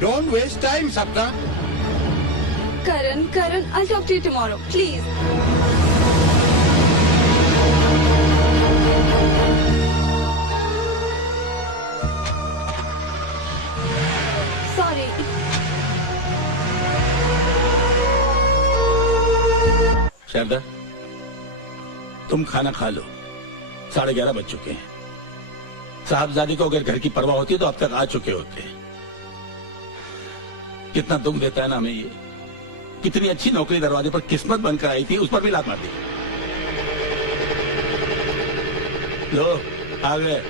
डोंट वेस्ट टाइम सपना। करण, I'll talk to you tomorrow, please। Sorry। Sharda, तुम खाना खा लो। 11:30 बज चुके हैं। साहबजादे को अगर घर की परवाह होती तो अब तक आ चुके होते। कितना दुख देता है ना हमें ये। कितनी अच्छी नौकरी दरवाजे पर किस्मत बनकर आई थी, उस पर भी लात मार दी। लो आ गए।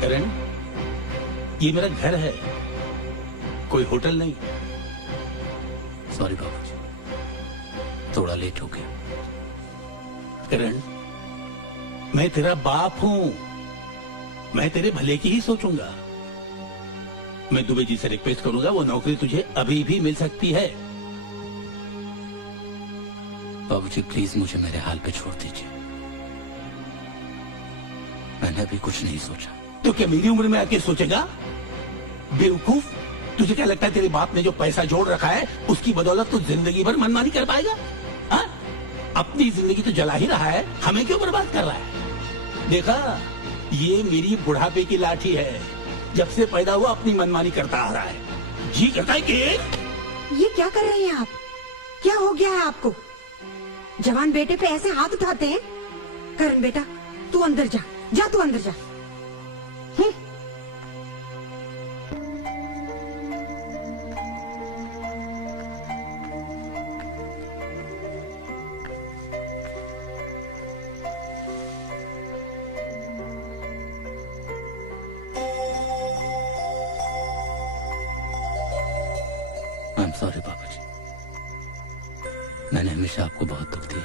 करण, ये मेरा घर है, कोई होटल नहीं। सॉरी बाबूजी, थोड़ा लेट हो गया। करण, मैं तेरा बाप हूं, मैं तेरे भले की ही सोचूंगा। मैं दुबे जी से रिक्वेस्ट करूंगा, वो नौकरी तुझे अभी भी मिल सकती है। बाबूजी प्लीज मुझे मेरे हाल पे छोड़ दीजिए। मैंने अभी कुछ नहीं सोचा। तो क्या मेरी उम्र में आके सोचेगा? बेवकूफ, तुझे क्या लगता है तेरे बाप ने जो पैसा जोड़ रखा है उसकी बदौलत तो जिंदगी भर मनमानी कर पाएगा? हाँ? अपनी जिंदगी तो जला ही रहा है, हमें क्यों बर्बाद कर रहा है? देखा, ये मेरी बुढ़ापे की लाठी है। जब से पैदा हुआ अपनी मनमानी करता आ रहा है। जी करता है कि ये क्या कर रहे हैं आप? क्या हो गया है आपको? जवान बेटे पे ऐसे हाथ उठाते हैं? करण बेटा, तू अंदर जा, जा तू अंदर जा। सॉरी बाबूजी, मैंने हमेशा आपको बहुत दुख दिया।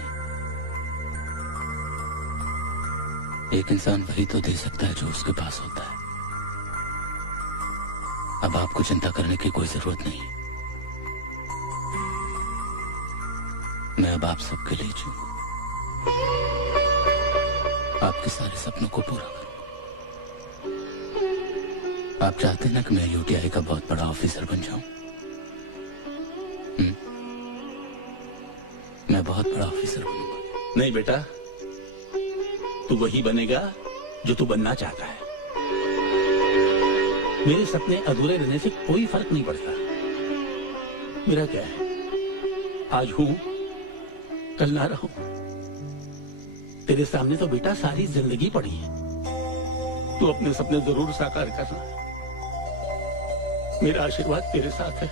एक इंसान वही तो दे सकता है जो उसके पास होता है। अब आपको चिंता करने की कोई जरूरत नहीं। मैं अब आप सबके लिए जीऊंगा, आपके सारे सपनों को पूरा करूंगा। आप चाहते हैं ना कि मैं यूटीआई का बहुत बड़ा ऑफिसर बन जाऊं? मैं बहुत बड़ा ऑफिसर बनूंगा। नहीं बेटा, तू वही बनेगा जो तू बनना चाहता है। मेरे सपने अधूरे रहने से कोई फर्क नहीं पड़ता। मेरा क्या है, आज हूं कल ना रहूं। तेरे सामने तो बेटा सारी जिंदगी पड़ी है। तू अपने सपने जरूर साकार करना। मेरा आशीर्वाद तेरे साथ है।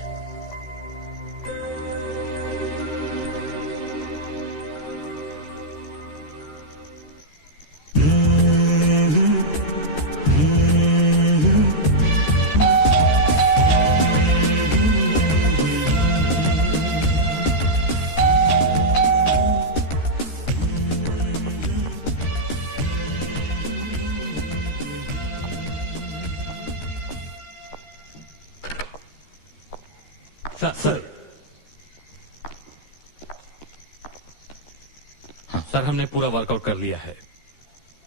सर, हमने पूरा वर्कआउट कर लिया है।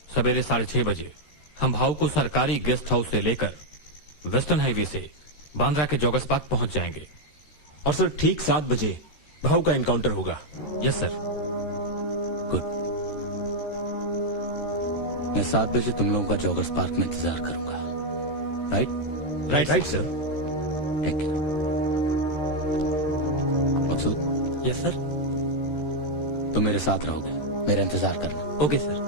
सवेरे 6:30 बजे हम भाव को सरकारी गेस्ट हाउस से लेकर वेस्टर्न हाईवे से बांद्रा के जोगस पार्क पहुंच जाएंगे। और सर ठीक 7 बजे भाव का एनकाउंटर होगा। Yes sir. गुड। मैं 7 बजे तुम लोगों का जोगस पार्क में इंतजार करूंगा। Right? Right sir. Thank you. Maqsood? Yes sir. तुम मेरे साथ रहोगे, मेरा इंतजार करना। Okay sir.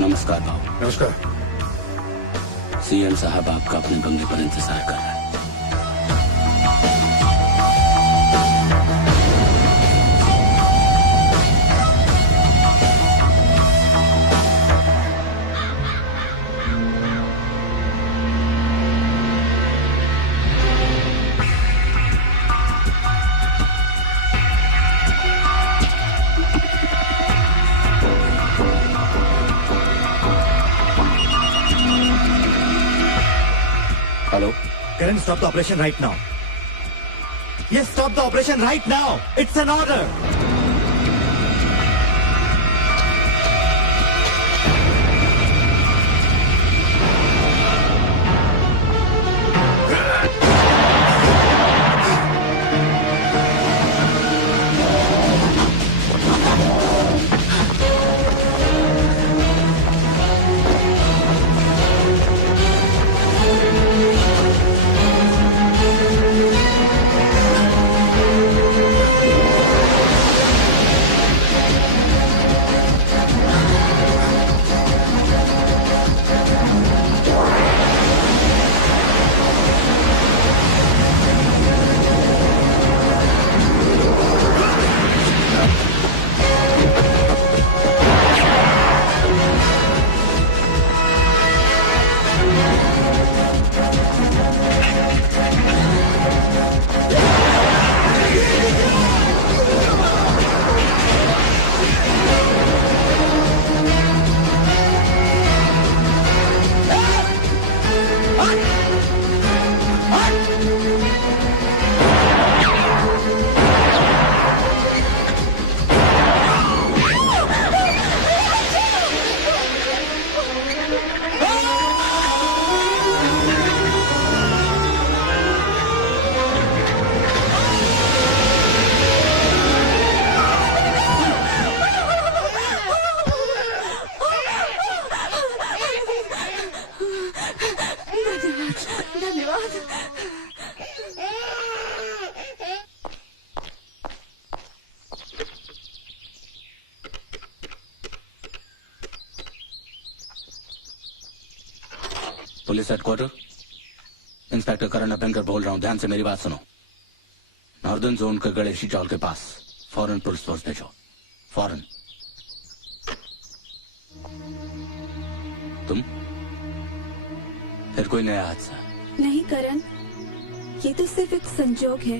नमस्कार बाबू। नमस्कार। सीएम साहब आपका अपने बंगले पर इंतजार कर रहे हैं। Hello? Karan, stop the operation right now. Yes, stop the operation right now. It's an order. Police headquarter, inspector Karan Abhyankar बोल रहा हूं, ध्यान से मेरी बात सुनो। नॉर्दर्न जोन के गणेशी चौल के पास फौरन पुलिस फोर्स भेजो, फौरन। तुम फिर कोई नया हादसा? नहीं करण, ये तो सिर्फ एक संजोग है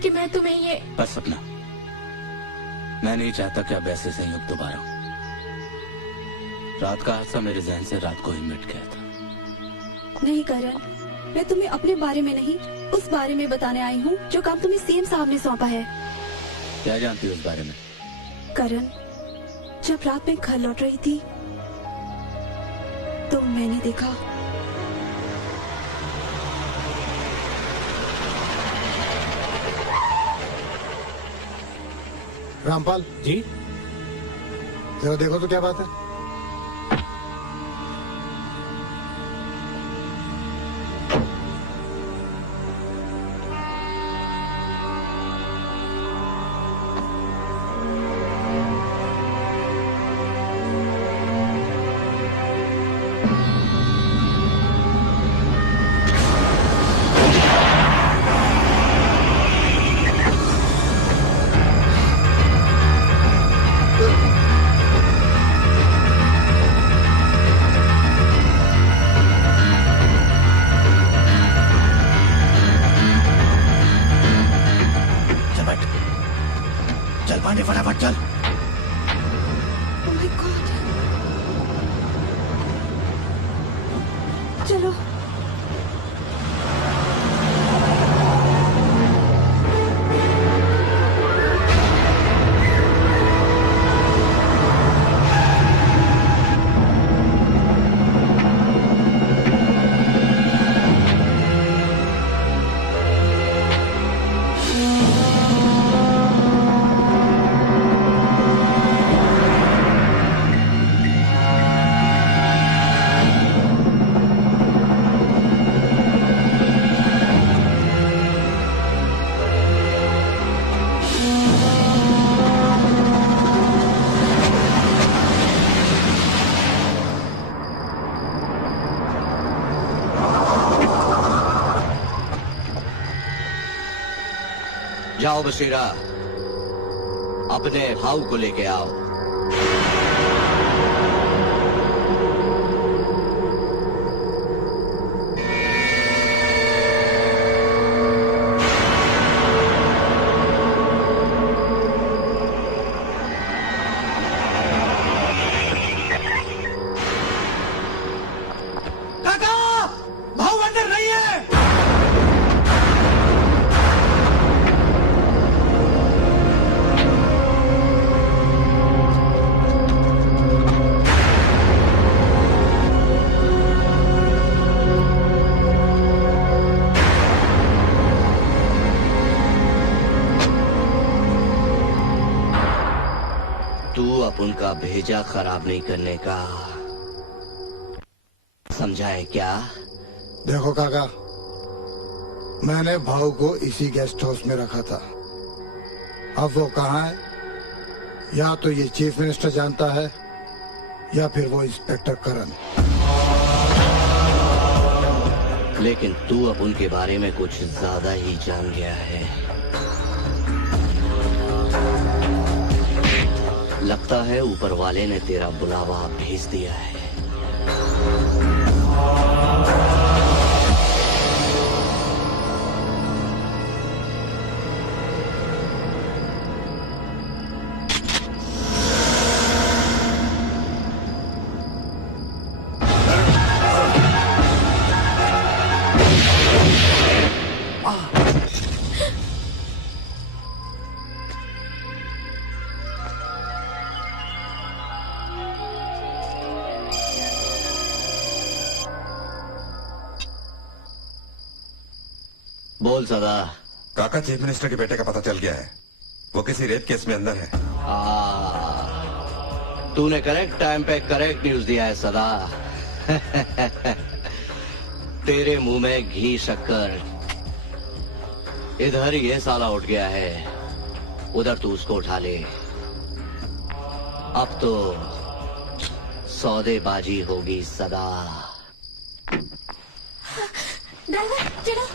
कि मैं तुम्हें ये। बस सपना, मैं नहीं चाहता कि अब ऐसे संयोग दोबारा हो। रात का हादसा मेरे जहन से रात को ही मिट गया था। नहीं करण, मैं तुम्हें अपने बारे में नहीं, उस बारे में बताने आई हूँ जो काम तुम्हें सीएम साहब ने सौंपा है। क्या जानती हो उस बारे में? करण, जब रात में घर लौट रही थी तो मैंने देखा। रामपाल जी, जरा देखो तो क्या बात है। फटाफट चल। Oh my God! चलो। जाओ बशीरा, अपने भाऊ को लेके आओ। काका, भाऊ अंदर नहीं है। तू अब उनका भेजा खराब नहीं करने का समझा है क्या? देखो काका, मैंने भाऊ को इसी गेस्ट हाउस में रखा था। अब वो कहाँ है, या तो ये चीफ मिनिस्टर जानता है या फिर वो इंस्पेक्टर करण। लेकिन तू अब उनके बारे में कुछ ज्यादा ही जान गया है। लगता है ऊपर वाले ने तेरा बुलावा भेज दिया है। बोल सदा। काका, चीफ मिनिस्टर के बेटे का पता चल गया है। वो किसी रेप केस में अंदर है। तूने करेक्ट टाइम पे करेक्ट न्यूज दिया है सदा। तेरे मुंह में घी शक्कर। इधर ये साला उठ गया है, उधर तू उसको उठा ले। अब तो सौदेबाजी होगी सदा। ड्राइवर चलो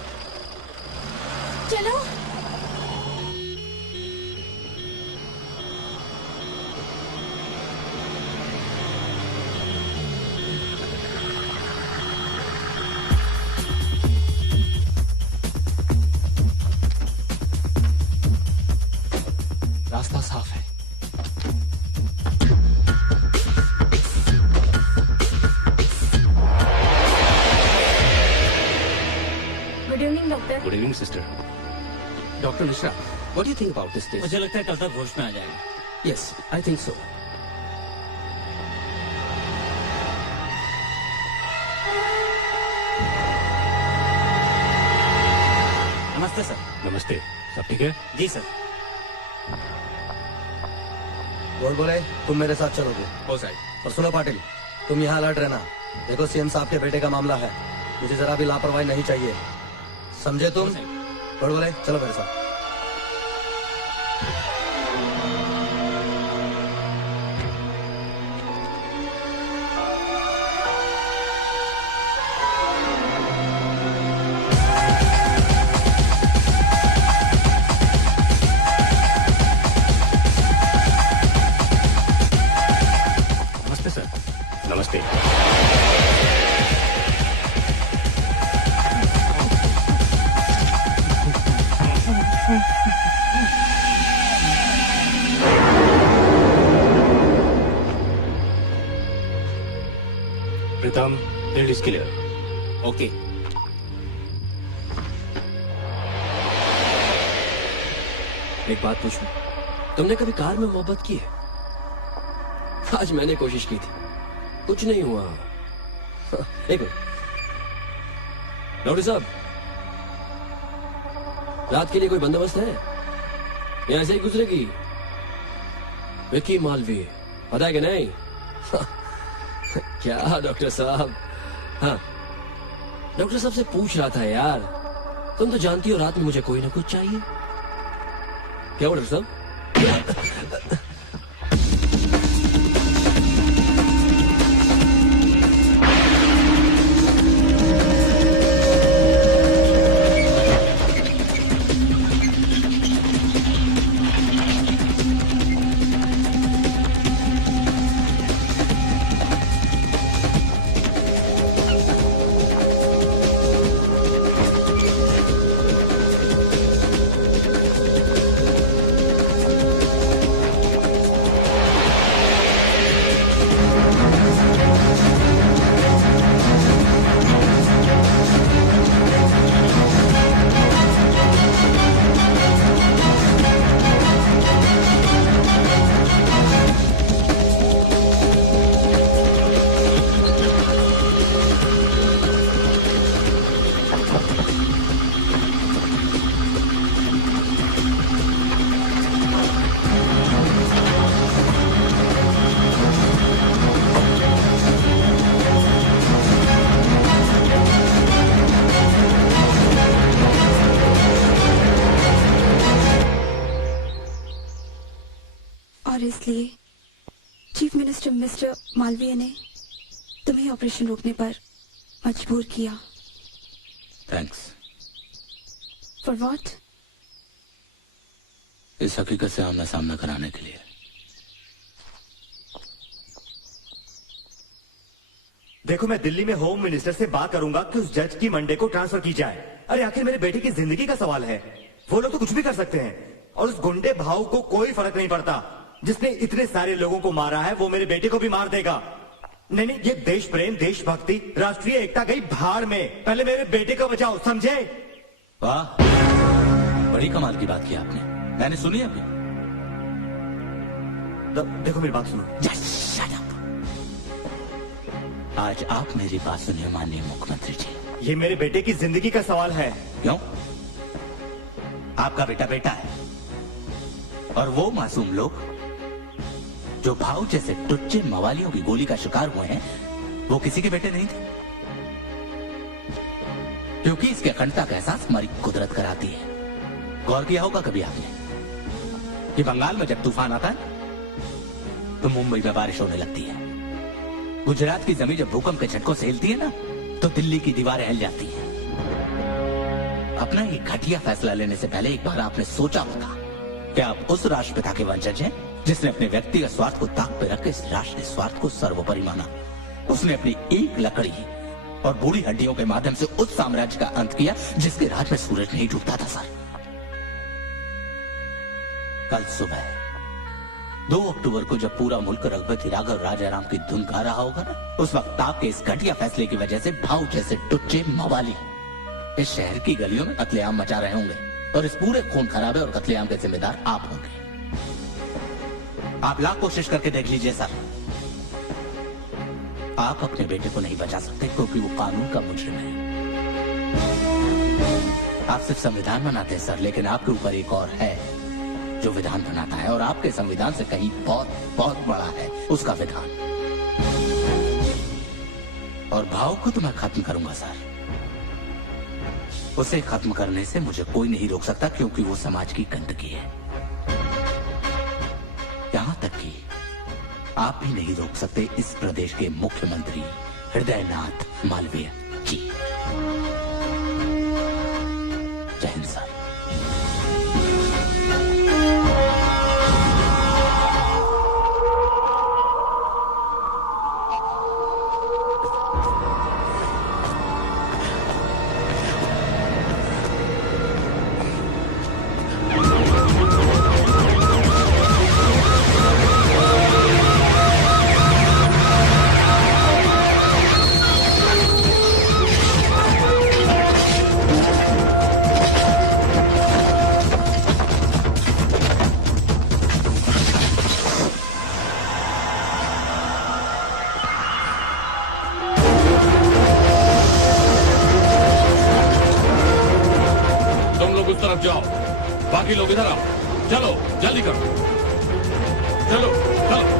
चलो। रास्ता साफ है। Good evening doctor. Good evening sister. Doctor Mishra, what do you think about this case? मुझे लगता है कल तक होश में आ जाएगा। Yes, I think so. नमस्ते सर। नमस्ते, सब ठीक है? जी सर। बोल बोले तुम मेरे साथ चलोगे? हो साहब। और सुनो पाटिल, तुम यहाँ अलर्ट रहना। देखो सीएम साहब के बेटे का मामला है, मुझे जरा भी लापरवाही नहीं चाहिए, समझे तुम? बोल बोले चलो मेरे साथ। नमस्ते सर। नमस्ते। प्रीतम, फील्ड इज क्लियर। ओके। एक बात पूछूं, तुमने कभी कार में मोहब्बत की है? आज मैंने कोशिश की थी, कुछ नहीं हुआ। एक मिनट, डॉक्टर साहब, रात के लिए कोई बंदोबस्त है या ऐसे ही गुजरेगी? विक्की मालवीय, पता है कि नहीं? क्या डॉक्टर साहब? हाँ, डॉक्टर साहब से पूछ रहा था यार, तुम तो जानती हो रात में मुझे कोई ना कुछ चाहिए। क्या डॉक्टर साहब? और इसलिए चीफ मिनिस्टर मिस्टर मालवीय ने तुम्हें ऑपरेशन रोकने पर मजबूर किया। थैंक्स। For what? इस हकीकत से आमना सामना कराने के लिए। देखो, मैं दिल्ली में होम मिनिस्टर से बात करूंगा कि उस जज की मंडे को ट्रांसफर की जाए। अरे आखिर मेरे बेटे की जिंदगी का सवाल है, वो लोग तो कुछ भी कर सकते हैं, और उस गुंडे भाव को कोई फर्क नहीं पड़ता। जिसने इतने सारे लोगों को मारा है वो मेरे बेटे को भी मार देगा। नहीं नहीं, ये देश प्रेम, देशभक्ति, राष्ट्रीय एकता गई भाड़ में। पहले मेरे बेटे को बचाओ, समझे? वाह, बड़ी कमाल की बात की आपने, मैंने सुनी अभी। देखो मेरी बात सुनो। Shut up. आज आप मेरी बात सुनिए माननीय मुख्यमंत्री जी। ये मेरे बेटे की जिंदगी का सवाल है। क्यों? आपका बेटा बेटा है, और वो मासूम लोग जो भाव जैसे टुच्चे मवालियों की गोली का शिकार हुए हैं, वो किसी के बेटे नहीं थे। क्योंकि इसके अखंडता का एहसास हमारी कुदरत कराती है। गौर किया होगा कभी आपने कि बंगाल में जब तूफान आता है तो मुंबई में बारिश होने लगती है। गुजरात की जमीन जब भूकंप के झटकों से हिलती है ना, तो दिल्ली की दीवारें हिल जाती हैं। अपना ये घटिया फैसला लेने से पहले एक बार आपने सोचा होगा कि आप उस राष्ट्रपिता के वंशज हैं जिसने अपने व्यक्तिगत स्वार्थ को ताक पे रख के इस राष्ट्रीय स्वार्थ को सर्वोपरि माना। उसने अपनी एक लकड़ी और बूढ़ी हड्डियों के माध्यम से उस साम्राज्य का अंत किया जिसके राज में सूरज नहीं डूबता था। सर, कल सुबह 2 अक्टूबर को जब पूरा मुल्क रघुपति राघव राजाराम की धुन गा रहा होगा ना, उस वक्त आपके इस घटिया फैसले की वजह से भाव जैसे टुच्चे मवाली इस शहर की गलियों में कत्लेआम मचा रहे होंगे और इस पूरे खून खराबे और कत्लेआम के जिम्मेदार आप होंगे। आप लाख कोशिश करके देख लीजिए सर, आप अपने बेटे को नहीं बचा सकते क्योंकि वो कानून का मुजरिम है। आप सिर्फ संविधान बनाते हैं सर, लेकिन आपके ऊपर एक और है जो विधान बनाता है और आपके संविधान से कहीं बहुत बहुत बड़ा है उसका विधान। और भाव को तो मैं खत्म करूंगा सर, उसे खत्म करने से मुझे कोई नहीं रोक सकता क्योंकि वो समाज की गंदगी है। यहां तक कि आप भी नहीं रोक सकते इस प्रदेश के मुख्यमंत्री हृदयनाथ मालवीय जी। जय हिंद सर। जाओ, बाकी लोग इधर आओ। चलो जल्दी करो, चलो चलो।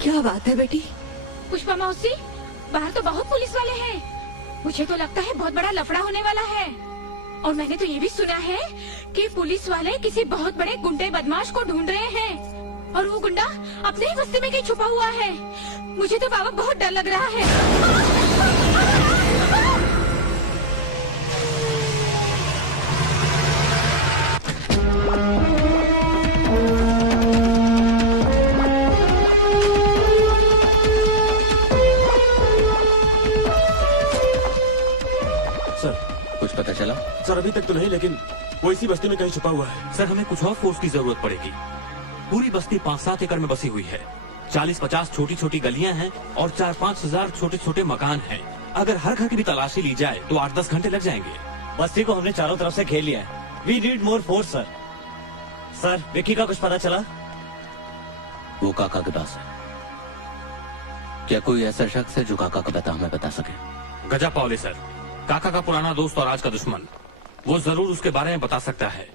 क्या बात है बेटी? पुष्पा मौसी, बाहर तो बहुत पुलिस वाले हैं। मुझे तो लगता है बहुत बड़ा लफड़ा होने वाला है। और मैंने तो ये भी सुना है कि पुलिस वाले किसी बहुत बड़े गुंडे बदमाश को ढूंढ रहे हैं और वो गुंडा अपने ही बस्ती में कहीं छुपा हुआ है। मुझे तो बाबा बहुत डर लग रहा है। पता चला? सर अभी तक तो नहीं, लेकिन वो इसी बस्ती में कहीं छुपा हुआ है। सर हमें कुछ और फोर्स की जरूरत पड़ेगी। पूरी बस्ती 5-7 एकड़ में बसी हुई है। 40-50 छोटी छोटी गलियां हैं और 4-5 हजार छोटे छोटे मकान हैं। अगर हर घर की भी तलाशी ली जाए तो 8-10 घंटे लग जाएंगे। बस्ती को हमने चारों तरफ से घेर लिया है। We need more force sir. Sir Vicky का कुछ पता चला? वो काका के पास है। क्या कोई ऐसा शख्स है जो काका का पता हमें बता सके? गजा पावले सर, काका का पुराना दोस्त और आज का दुश्मन। वो जरूर उसके बारे में बता सकता है।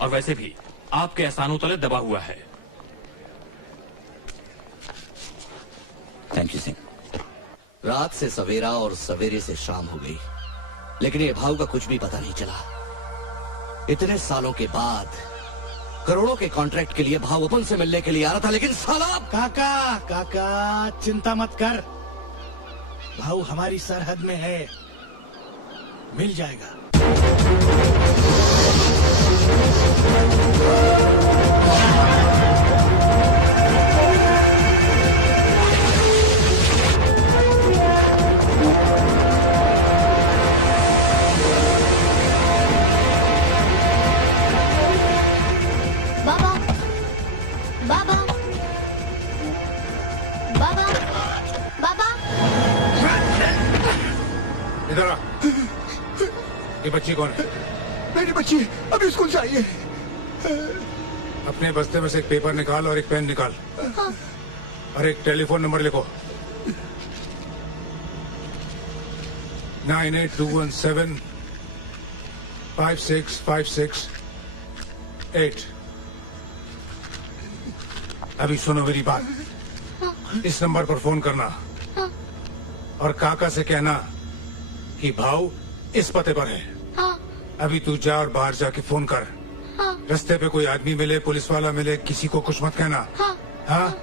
और वैसे भी आपके एहसानों तले दबा हुआ है। Thank you Singh. रात से सवेरा और सवेरे से शाम हो गई, लेकिन ये भाव का कुछ भी पता नहीं चला। इतने सालों के बाद करोड़ों के कॉन्ट्रैक्ट के लिए भाव अपन से मिलने के लिए आ रहा था, लेकिन साला काका काका चिंता मत कर, भाऊ हमारी सरहद में है, मिल जाएगा। बाबा बाबा बाबा बाबा इधर आ। ये बच्ची कौन है? मेरी बच्ची अभी स्कूल से आई है। अपने बस्ते में से एक पेपर निकाल और एक पेन निकाल और एक टेलीफोन नंबर लिखो। 98217 56568। अभी सुनो मेरी बात, इस नंबर पर फोन करना और काका से कहना कि भाऊ इस पते पर है। अभी तू जा और बाहर जाके फोन कर। रास्ते पे कोई आदमी मिले, पुलिस वाला मिले, किसी को कुछ मत कहना। हाँ?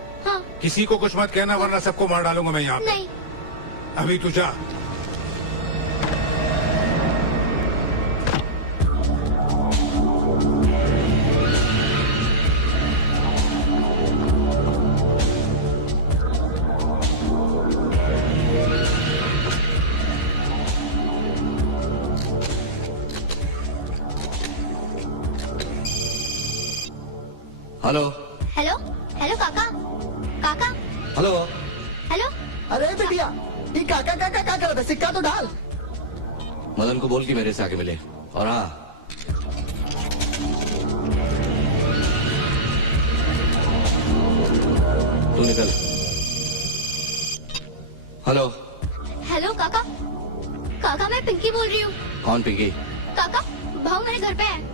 किसी को कुछ मत कहना वरना सबको मार डालूंगा मैं यहाँ पे। अभी तू जा। हेलो हेलो हेलो काका काका हेलो हेलो। अरे बिटिया, ये काका काका क्या कर रहा था? सिक्का तो डाल। मदन को बोल कि मेरे से आके मिले। और हाँ, तू निकल। हेलो हेलो काका काका मैं पिंकी बोल रही हूँ। कौन पिंकी? काका भाऊ मेरे घर पे है।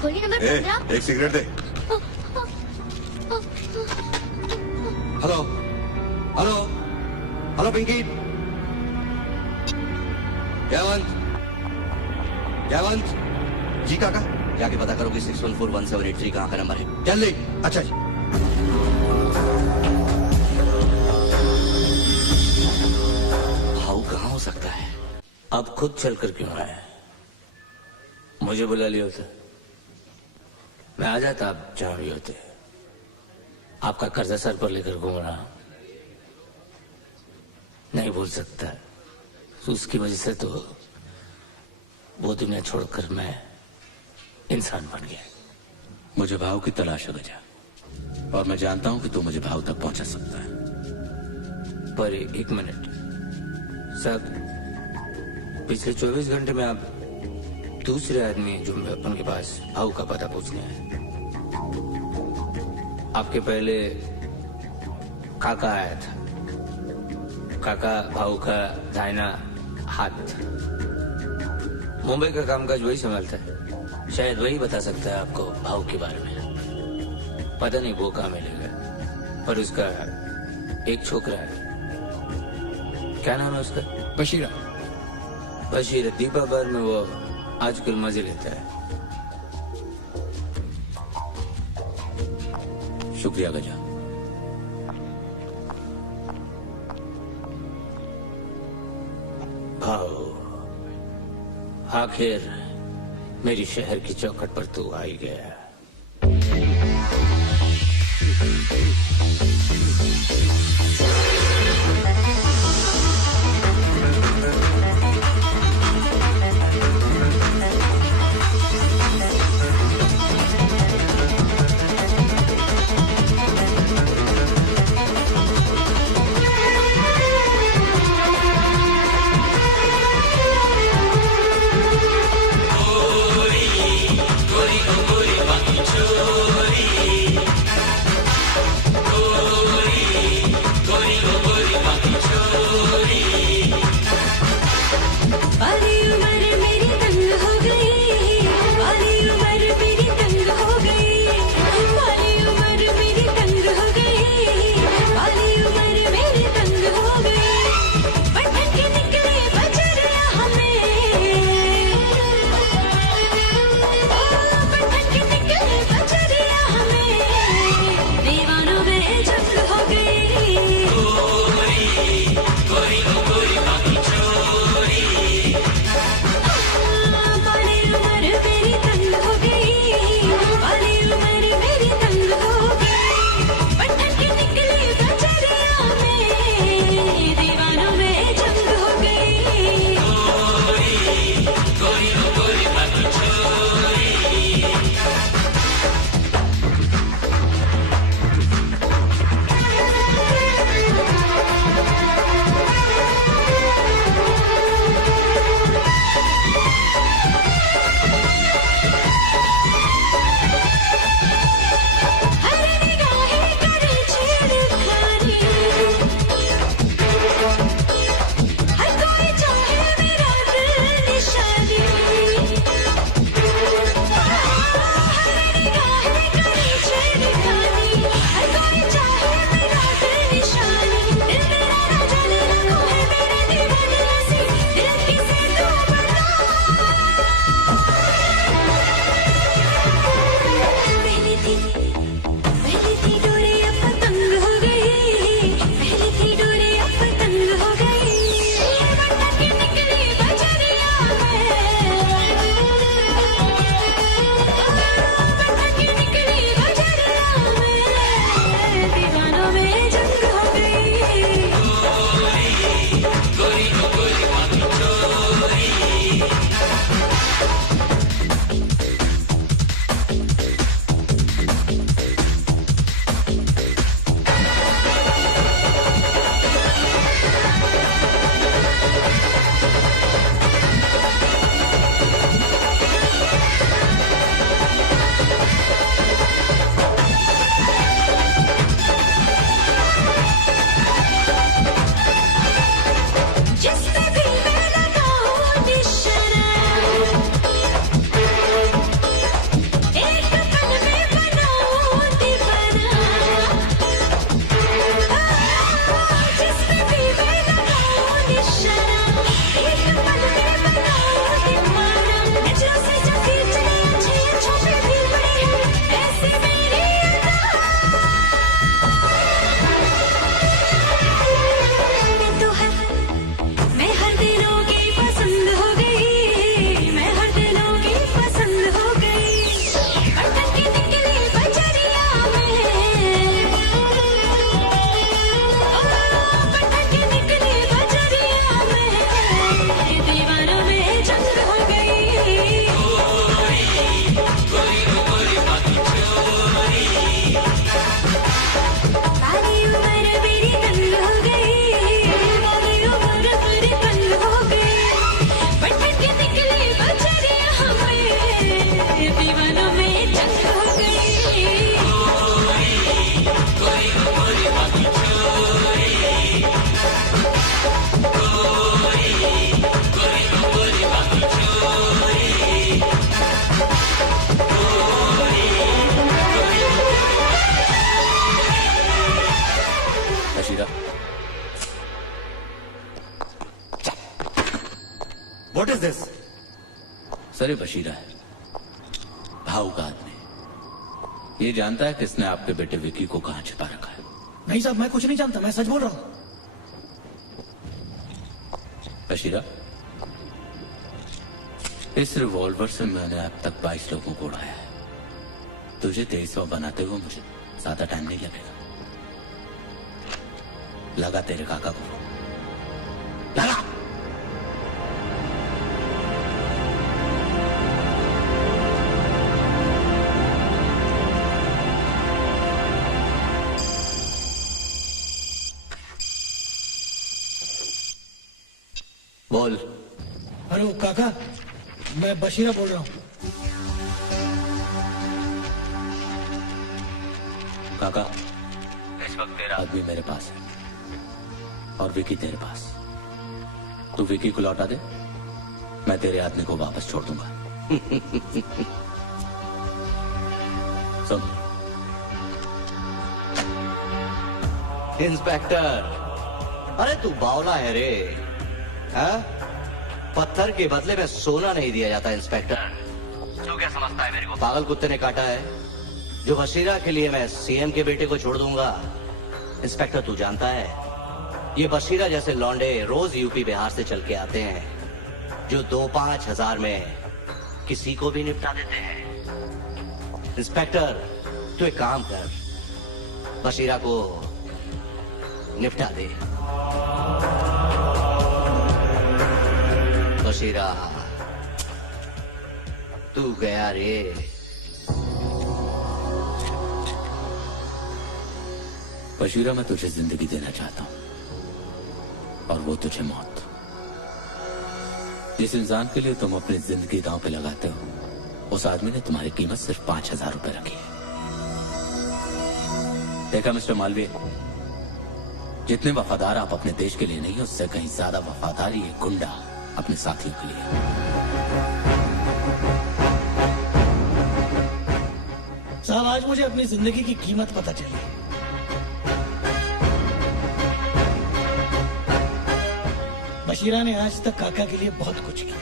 खोली नंबर 15। एक सिगरेट दे। Hello hello hello Pinky. Jaywant Jaywant. जी काका। जाके पता करो कि 614173 कहाँ का नंबर है। जल्दी। अच्छा जी। भाऊ कहाँ हो सकता है? अब खुद चल कर क्यों आया? मुझे बुला लिया होता, मैं आ जाता। आप जहां भी होते। आपका कर्जा सर पर लेकर घूम रहा हूं, नहीं भूल सकता। तो उसकी वजह से तो वो दुनिया छोड़कर मैं इंसान बन गया। मुझे भाव की तलाश है गजा, और मैं जानता हूं कि तू मुझे भाव तक पहुंचा सकता है। पर एक मिनट सब, पिछले 24 घंटे में आप दूसरे आदमी जो अपन के पास भाव का पता पूछने आए। आपके पहले काका आया था। काका भाव का दाहिना हाथ। मुंबई का कामकाज वही संभालता है, शायद वही बता सकता है आपको भाव के बारे में। पता नहीं वो कहाँ मिलेगा, पर उसका एक छोकरा है। क्या नाम है उसका? बशीरा। बशीर दीपा बार में वो आजकल मजे लेता है। शुक्रिया गजा। भाव, आखिर मेरी शहर की चौखट पर तू आ ही गया। गोरी गोरी पर ये बशीरा है, भाव का आदमी। ये जानता है किसने आपके बेटे विकी को कहां छिपा रखा है। नहीं साहब, मैं कुछ नहीं जानता, मैं सच बोल रहा हूं। बशीरा, इस रिवॉल्वर से मैंने अब तक 22 लोगों को उड़ाया है। तुझे 23वां बनाते हुए मुझे ज्यादा टाइम नहीं लगेगा। लगा तेरे काका को, लगा। बोल। अरे वो काका, मैं बशीरा बोल रहा हूँ। काका, इस वक्त तेरा आदमी मेरे पास है और विकी तेरे पास। तू विकी को लौटा दे, मैं तेरे आदमी को वापस छोड़ दूंगा। सुन इंस्पेक्टर, अरे तू बावला है रे। हाँ? पत्थर के बदले में सोना नहीं दिया जाता इंस्पेक्टर। तू क्या समझता है मेरे को पागल कुत्ते ने काटा है जो बशीरा के लिए मैं सीएम के बेटे को छोड़ दूंगा? इंस्पेक्टर, तू जानता है ये बशीरा जैसे लौंडे रोज यूपी बिहार से चल के आते हैं जो 2-5 हजार में किसी को भी निपटा देते हैं। इंस्पेक्टर, तू एक काम कर, बशीरा को निपटा दे। बशीरा, तू गया रे। बशीरा, मैं तुझे जिंदगी देना चाहता हूं और वो तुझे मौत। जिस इंसान के लिए तुम अपनी जिंदगी दांव पे लगाते हो, उस आदमी ने तुम्हारी कीमत सिर्फ 5,000 रुपए रखी है। देखा मिस्टर मालवीय, जितने वफादार आप अपने देश के लिए नहीं, उससे कहीं ज्यादा वफादार ये गुंडा अपने साथियों के लिए। साहब, आज मुझे अपनी जिंदगी की कीमत पता चली। बशीरा ने आज तक काका के लिए बहुत कुछ किया,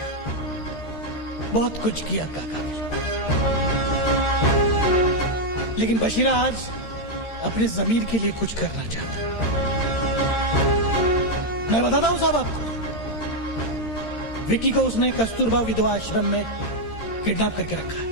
बहुत कुछ किया काका के लिए। लेकिन बशीरा आज अपने जमीर के लिए कुछ करना चाहता है। मैं बताता हूं साहब आपको, विकी को उसने कस्तूरबा विधवा आश्रम में किडनैप करके रखा है।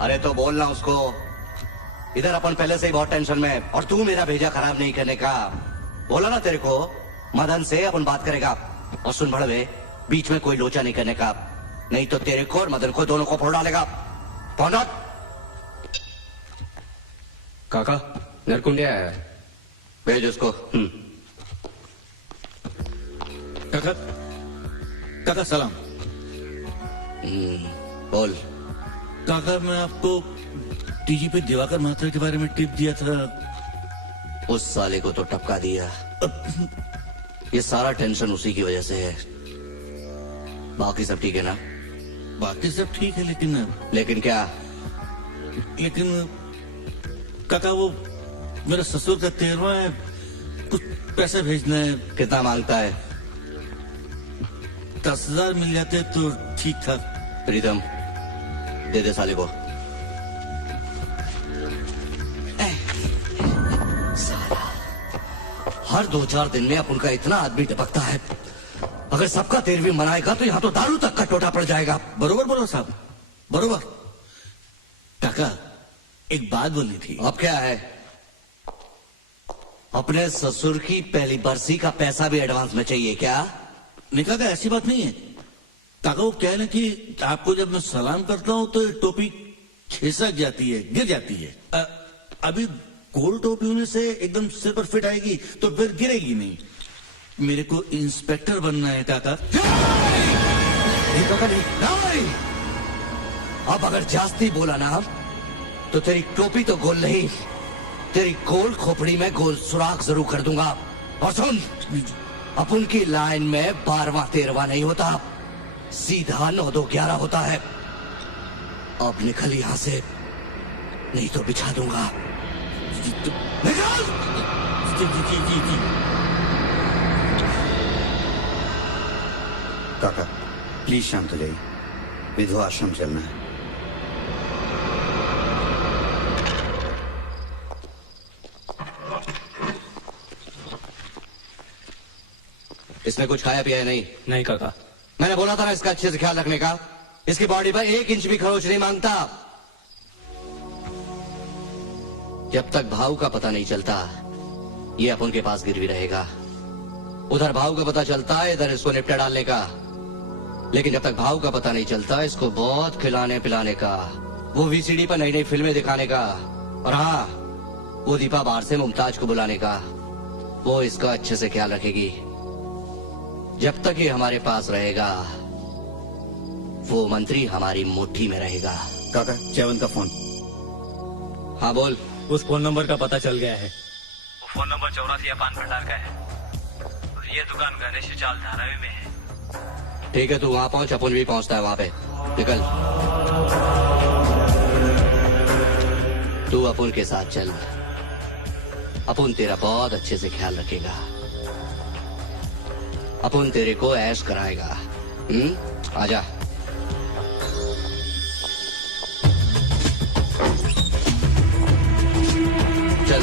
अरे तो बोलना उसको, इधर अपन पहले से ही बहुत टेंशन में, और तू मेरा भेजा खराब नहीं करने का। बोला ना तेरे को, मदन से अपन बात करेगा। और सुन बड़वे, बीच में कोई लोचा नहीं करने का, नहीं तो तेरे को और मदन को दोनों को फोड़ डालेगा। पौना काका, नरकुंडे आया है, भेज उसको। काका, काका सलाम। बोल। काका मैं आपको डीजीपी दिवाकर महात्रा के बारे में टिप दिया था। उस साले को तो टपका दिया। ये सारा टेंशन उसी की वजह से है। बाकी सब ठीक है ना? बाकी सब ठीक है लेकिन क्या? लेकिन काका वो मेरा ससुर का 13वां है, कुछ पैसे भेजना है। कितना मांगता है? 10,000 मिल जाते तो ठीक था। प्रीतम दे दे साले को। साला हर 2-4 दिन में अपन का इतना आदमी टपकता है। अगर सबका 13वीं मनाएगा तो यहाँ तो दारू तक का टोटा पड़ जाएगा। बरोबर बोलो साहब, बरोबर। काका एक बात बोलनी थी। अब क्या है? अपने ससुर की पहली बरसी का पैसा भी एडवांस में चाहिए क्या? नहीं काका ऐसी बात नहीं है। काका वो क्या है ना कि आपको जब मैं सलाम करता हूँ तो टोपी खिसक जाती है, गिर जाती है। अभी गोल टोपी होने से एकदम सिर पर फिट आएगी तो फिर गिरेगी नहीं। मेरे को इंस्पेक्टर बनना है काका। नहीं काका नहीं। अब अगर जास्ती बोला ना तो तेरी टोपी तो गोल नहीं, तेरी गोल खोपड़ी में गोल सुराख जरूर कर दूंगा। और सुन, अपन की लाइन में 12वां 13वां नहीं होता, सीधा 9 2 11 होता है। अब निकल यहां से, नहीं तो बिछा दूंगा। निकल! काका प्लीज शांत हो जाइए, विधवा आश्रम चलना है। इसने कुछ खाया पिया है? नहीं काका। मैंने बोला था ना इसका अच्छे से ख्याल रखने का। इसकी बॉडी पर 1 इंच भी खरोच नहीं मांगता। जब तक भाव का पता नहीं चलता ये अपन के पास गिरवी रहेगा। उधर भाव का पता चलता है, इधर इसको निपटा डालने का। लेकिन जब तक भाव का पता नहीं चलता इसको बहुत खिलाने पिलाने का, वो वीसीडी पर नई नई फिल्में दिखाने का, और हाँ वो दीपा बाहर से मुमताज को बुलाने का। वो इसका अच्छे से ख्याल रखेगी। जब तक ये हमारे पास रहेगा वो मंत्री हमारी मुट्ठी में रहेगा। काका चैवन का फोन। हाँ बोल। उस फोन नंबर का पता चल गया है। वो फोन नंबर 84 पान भंडार का है और ये दुकान गणेश चाल धारावी में है। ठीक है तू वहां पहुंच, अपन भी पहुंचता है वहां पे। निकल। तू अपन के साथ चल, अपन तेरा बहुत अच्छे से ख्याल रखेगा। अपन तेरे को ऐश कराएगा। आजा। चल।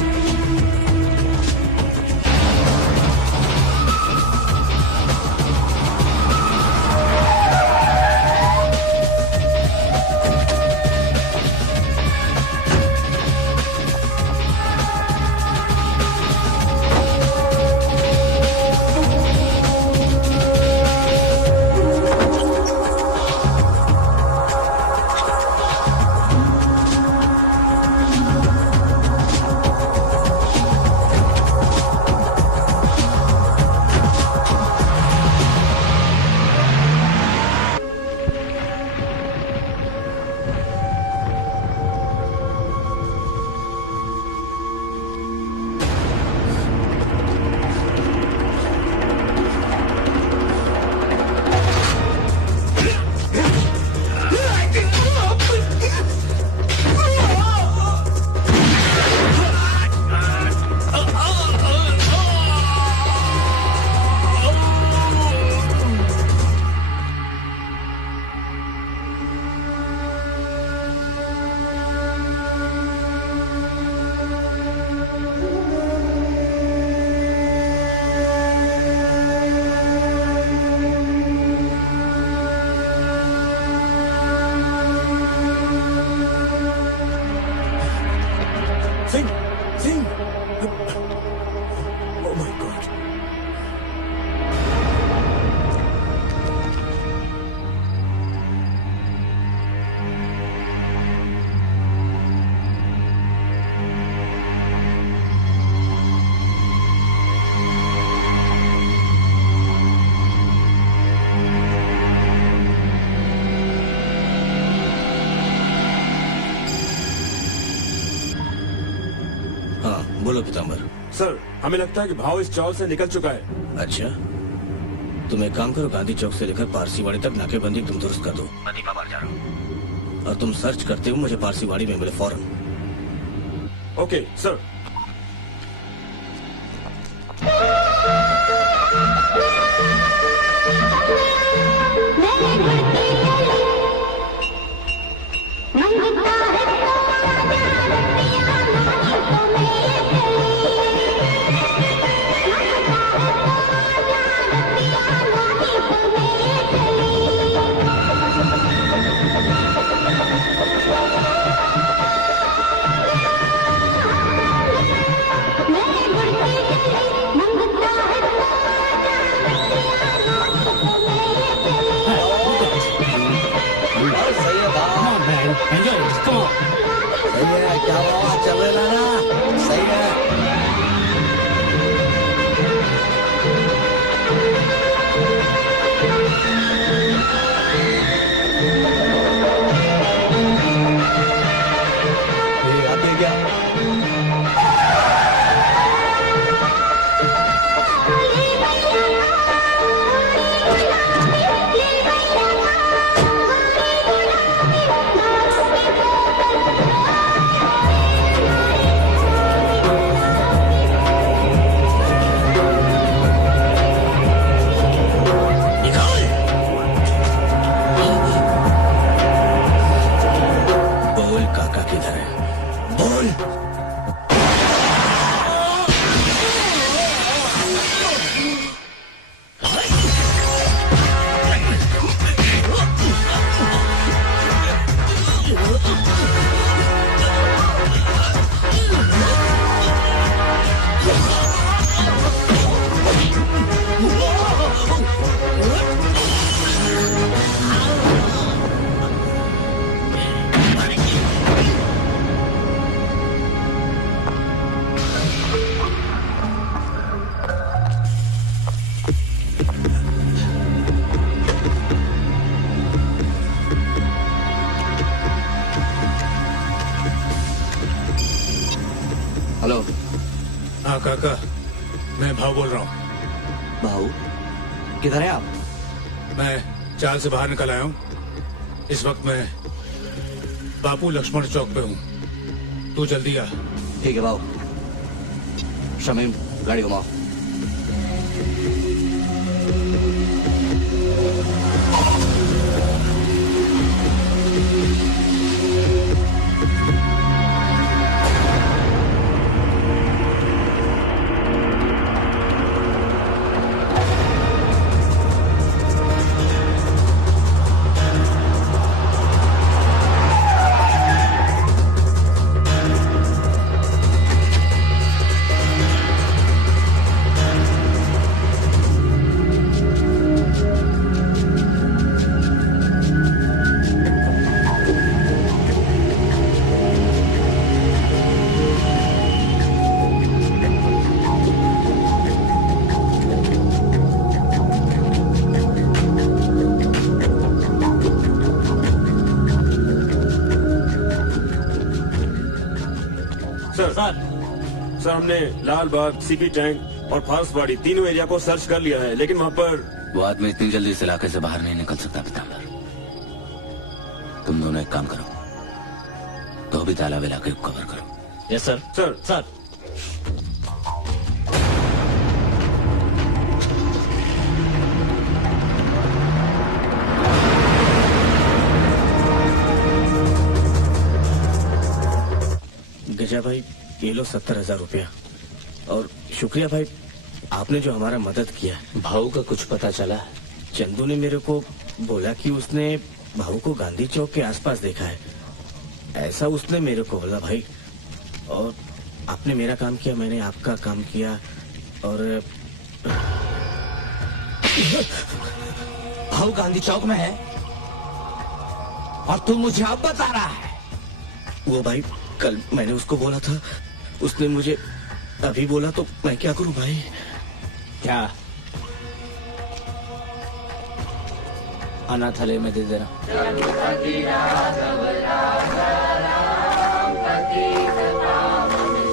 बोलो पीताम्बर। सर, हमें लगता है कि भाव इस चौल से निकल चुका है। अच्छा, तुम एक काम करो, गांधी चौक से लेकर पारसीवाड़ी तक नाकेबंदी तुम दुरुस्त कर दो। मैं दीपा बाहर जा रहा हूँ। और तुम सर्च करते हो मुझे पारसीवाड़ी में मिले फौरन। Okay sir. Enjoy it. Come on. सही है, क्या हुआ? चल रहा ना? सही है। ये आप दे क्या? बोल काका किधर है? बोल। हेलो। हाँ काका, मैं भाव बोल रहा हूँ। भाऊ, किधर है आप? मैं चाल से बाहर निकल आया हूँ। इस वक्त मैं बापू लक्ष्मण चौक पे हूँ। तू जल्दी आ। ठीक है भाऊ। शमीम, गाड़ी घुमाओ। सर, हमने लाल बाग, सीपी टैंक और फारसवाड़ी तीनों एरिया को सर्च कर लिया है, लेकिन वहाँ पर वो आदमी इतनी जल्दी इस इलाके से बाहर नहीं निकल सकता पीताम्बर। तुम दोनों एक काम करो, तो भी तालाब इलाके को कवर करो। Yes sir. सर। गजा भाई, ये लो 70,000 रुपया। और शुक्रिया भाई, आपने जो हमारा मदद किया। भाऊ का कुछ पता चला? चंदू ने मेरे को बोला कि उसने भाऊ को गांधी चौक के आसपास देखा है, ऐसा उसने मेरे को बोला भाई। और आपने मेरा काम किया, मैंने आपका काम किया। और भाऊ गांधी चौक में है और तू मुझे अब बता रहा है? वो भाई, कल मैंने उसको बोला था, उसने मुझे अभी बोला, तो मैं क्या करूं भाई? क्या? अनाथालय में दे देना।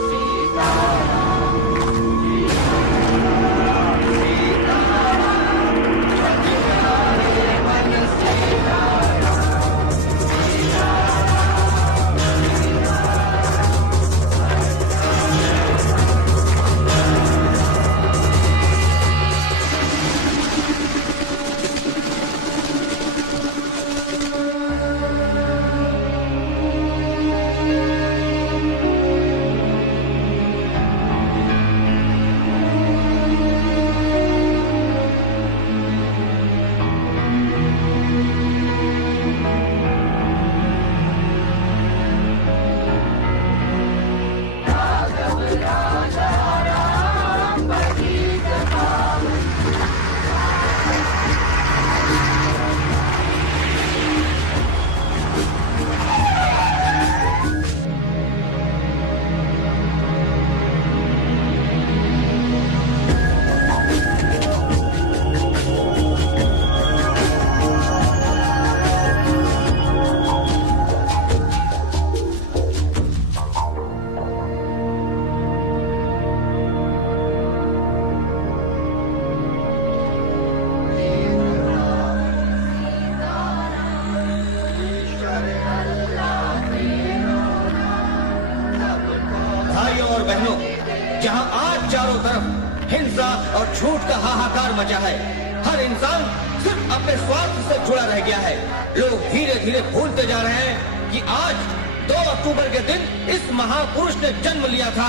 सीता जहां आज चारों तरफ हिंसा और झूठ का हाहाकार मचा है। हर इंसान सिर्फ अपने स्वार्थ से जुड़ा रह गया है। लोग धीरे धीरे भूलते जा रहे हैं कि आज 2 अक्टूबर के दिन इस महापुरुष ने जन्म लिया था,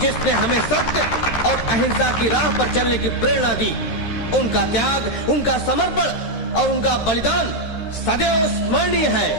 जिसने हमें सत्य और अहिंसा की राह पर चलने की प्रेरणा दी। उनका त्याग, उनका समर्पण और उनका बलिदान सदैव स्मरणीय है।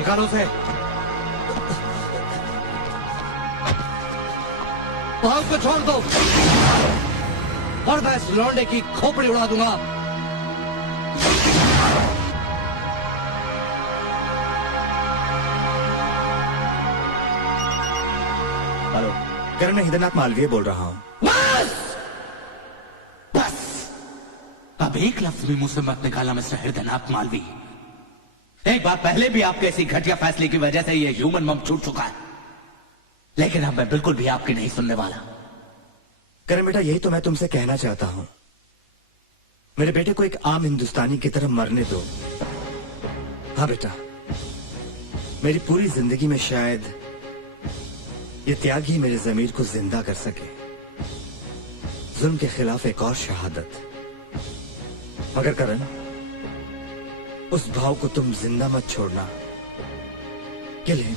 निकालो उसे। भाव को छोड़ दो और मैं इस लौंडे की खोपड़ी उड़ा दूंगा। हेलो, करण मैं हिदरनाथ मालवीय बोल रहा हूँ। बस अब एक लफ्ज भी मुझसे मत निकालना मिस्टर हृदयनाथ मालवी। एक बार पहले भी आपके ऐसी घटिया फैसले की वजह से ये ह्यूमन मम छूट चुका है, लेकिन अब मैं बिल्कुल भी आपकी नहीं सुनने वाला। करण बेटा, यही तो मैं तुमसे कहना चाहता हूं। मेरे बेटे को एक आम हिंदुस्तानी की तरह मरने दो। हाँ बेटा, मेरी पूरी जिंदगी में शायद ये त्याग ही मेरे जमीर को जिंदा कर सके। जुल्म के खिलाफ एक और शहादत। मगर करण, उस भाव को तुम जिंदा मत छोड़ना। Kill him.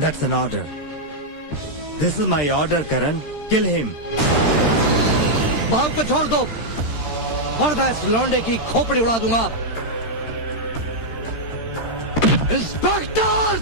That's an order. This is my order Karan. Kill him. भाव को छोड़ दो और मैं इस लौंडे की खोपड़ी उड़ा दूंगा। इंस्पेक्टर!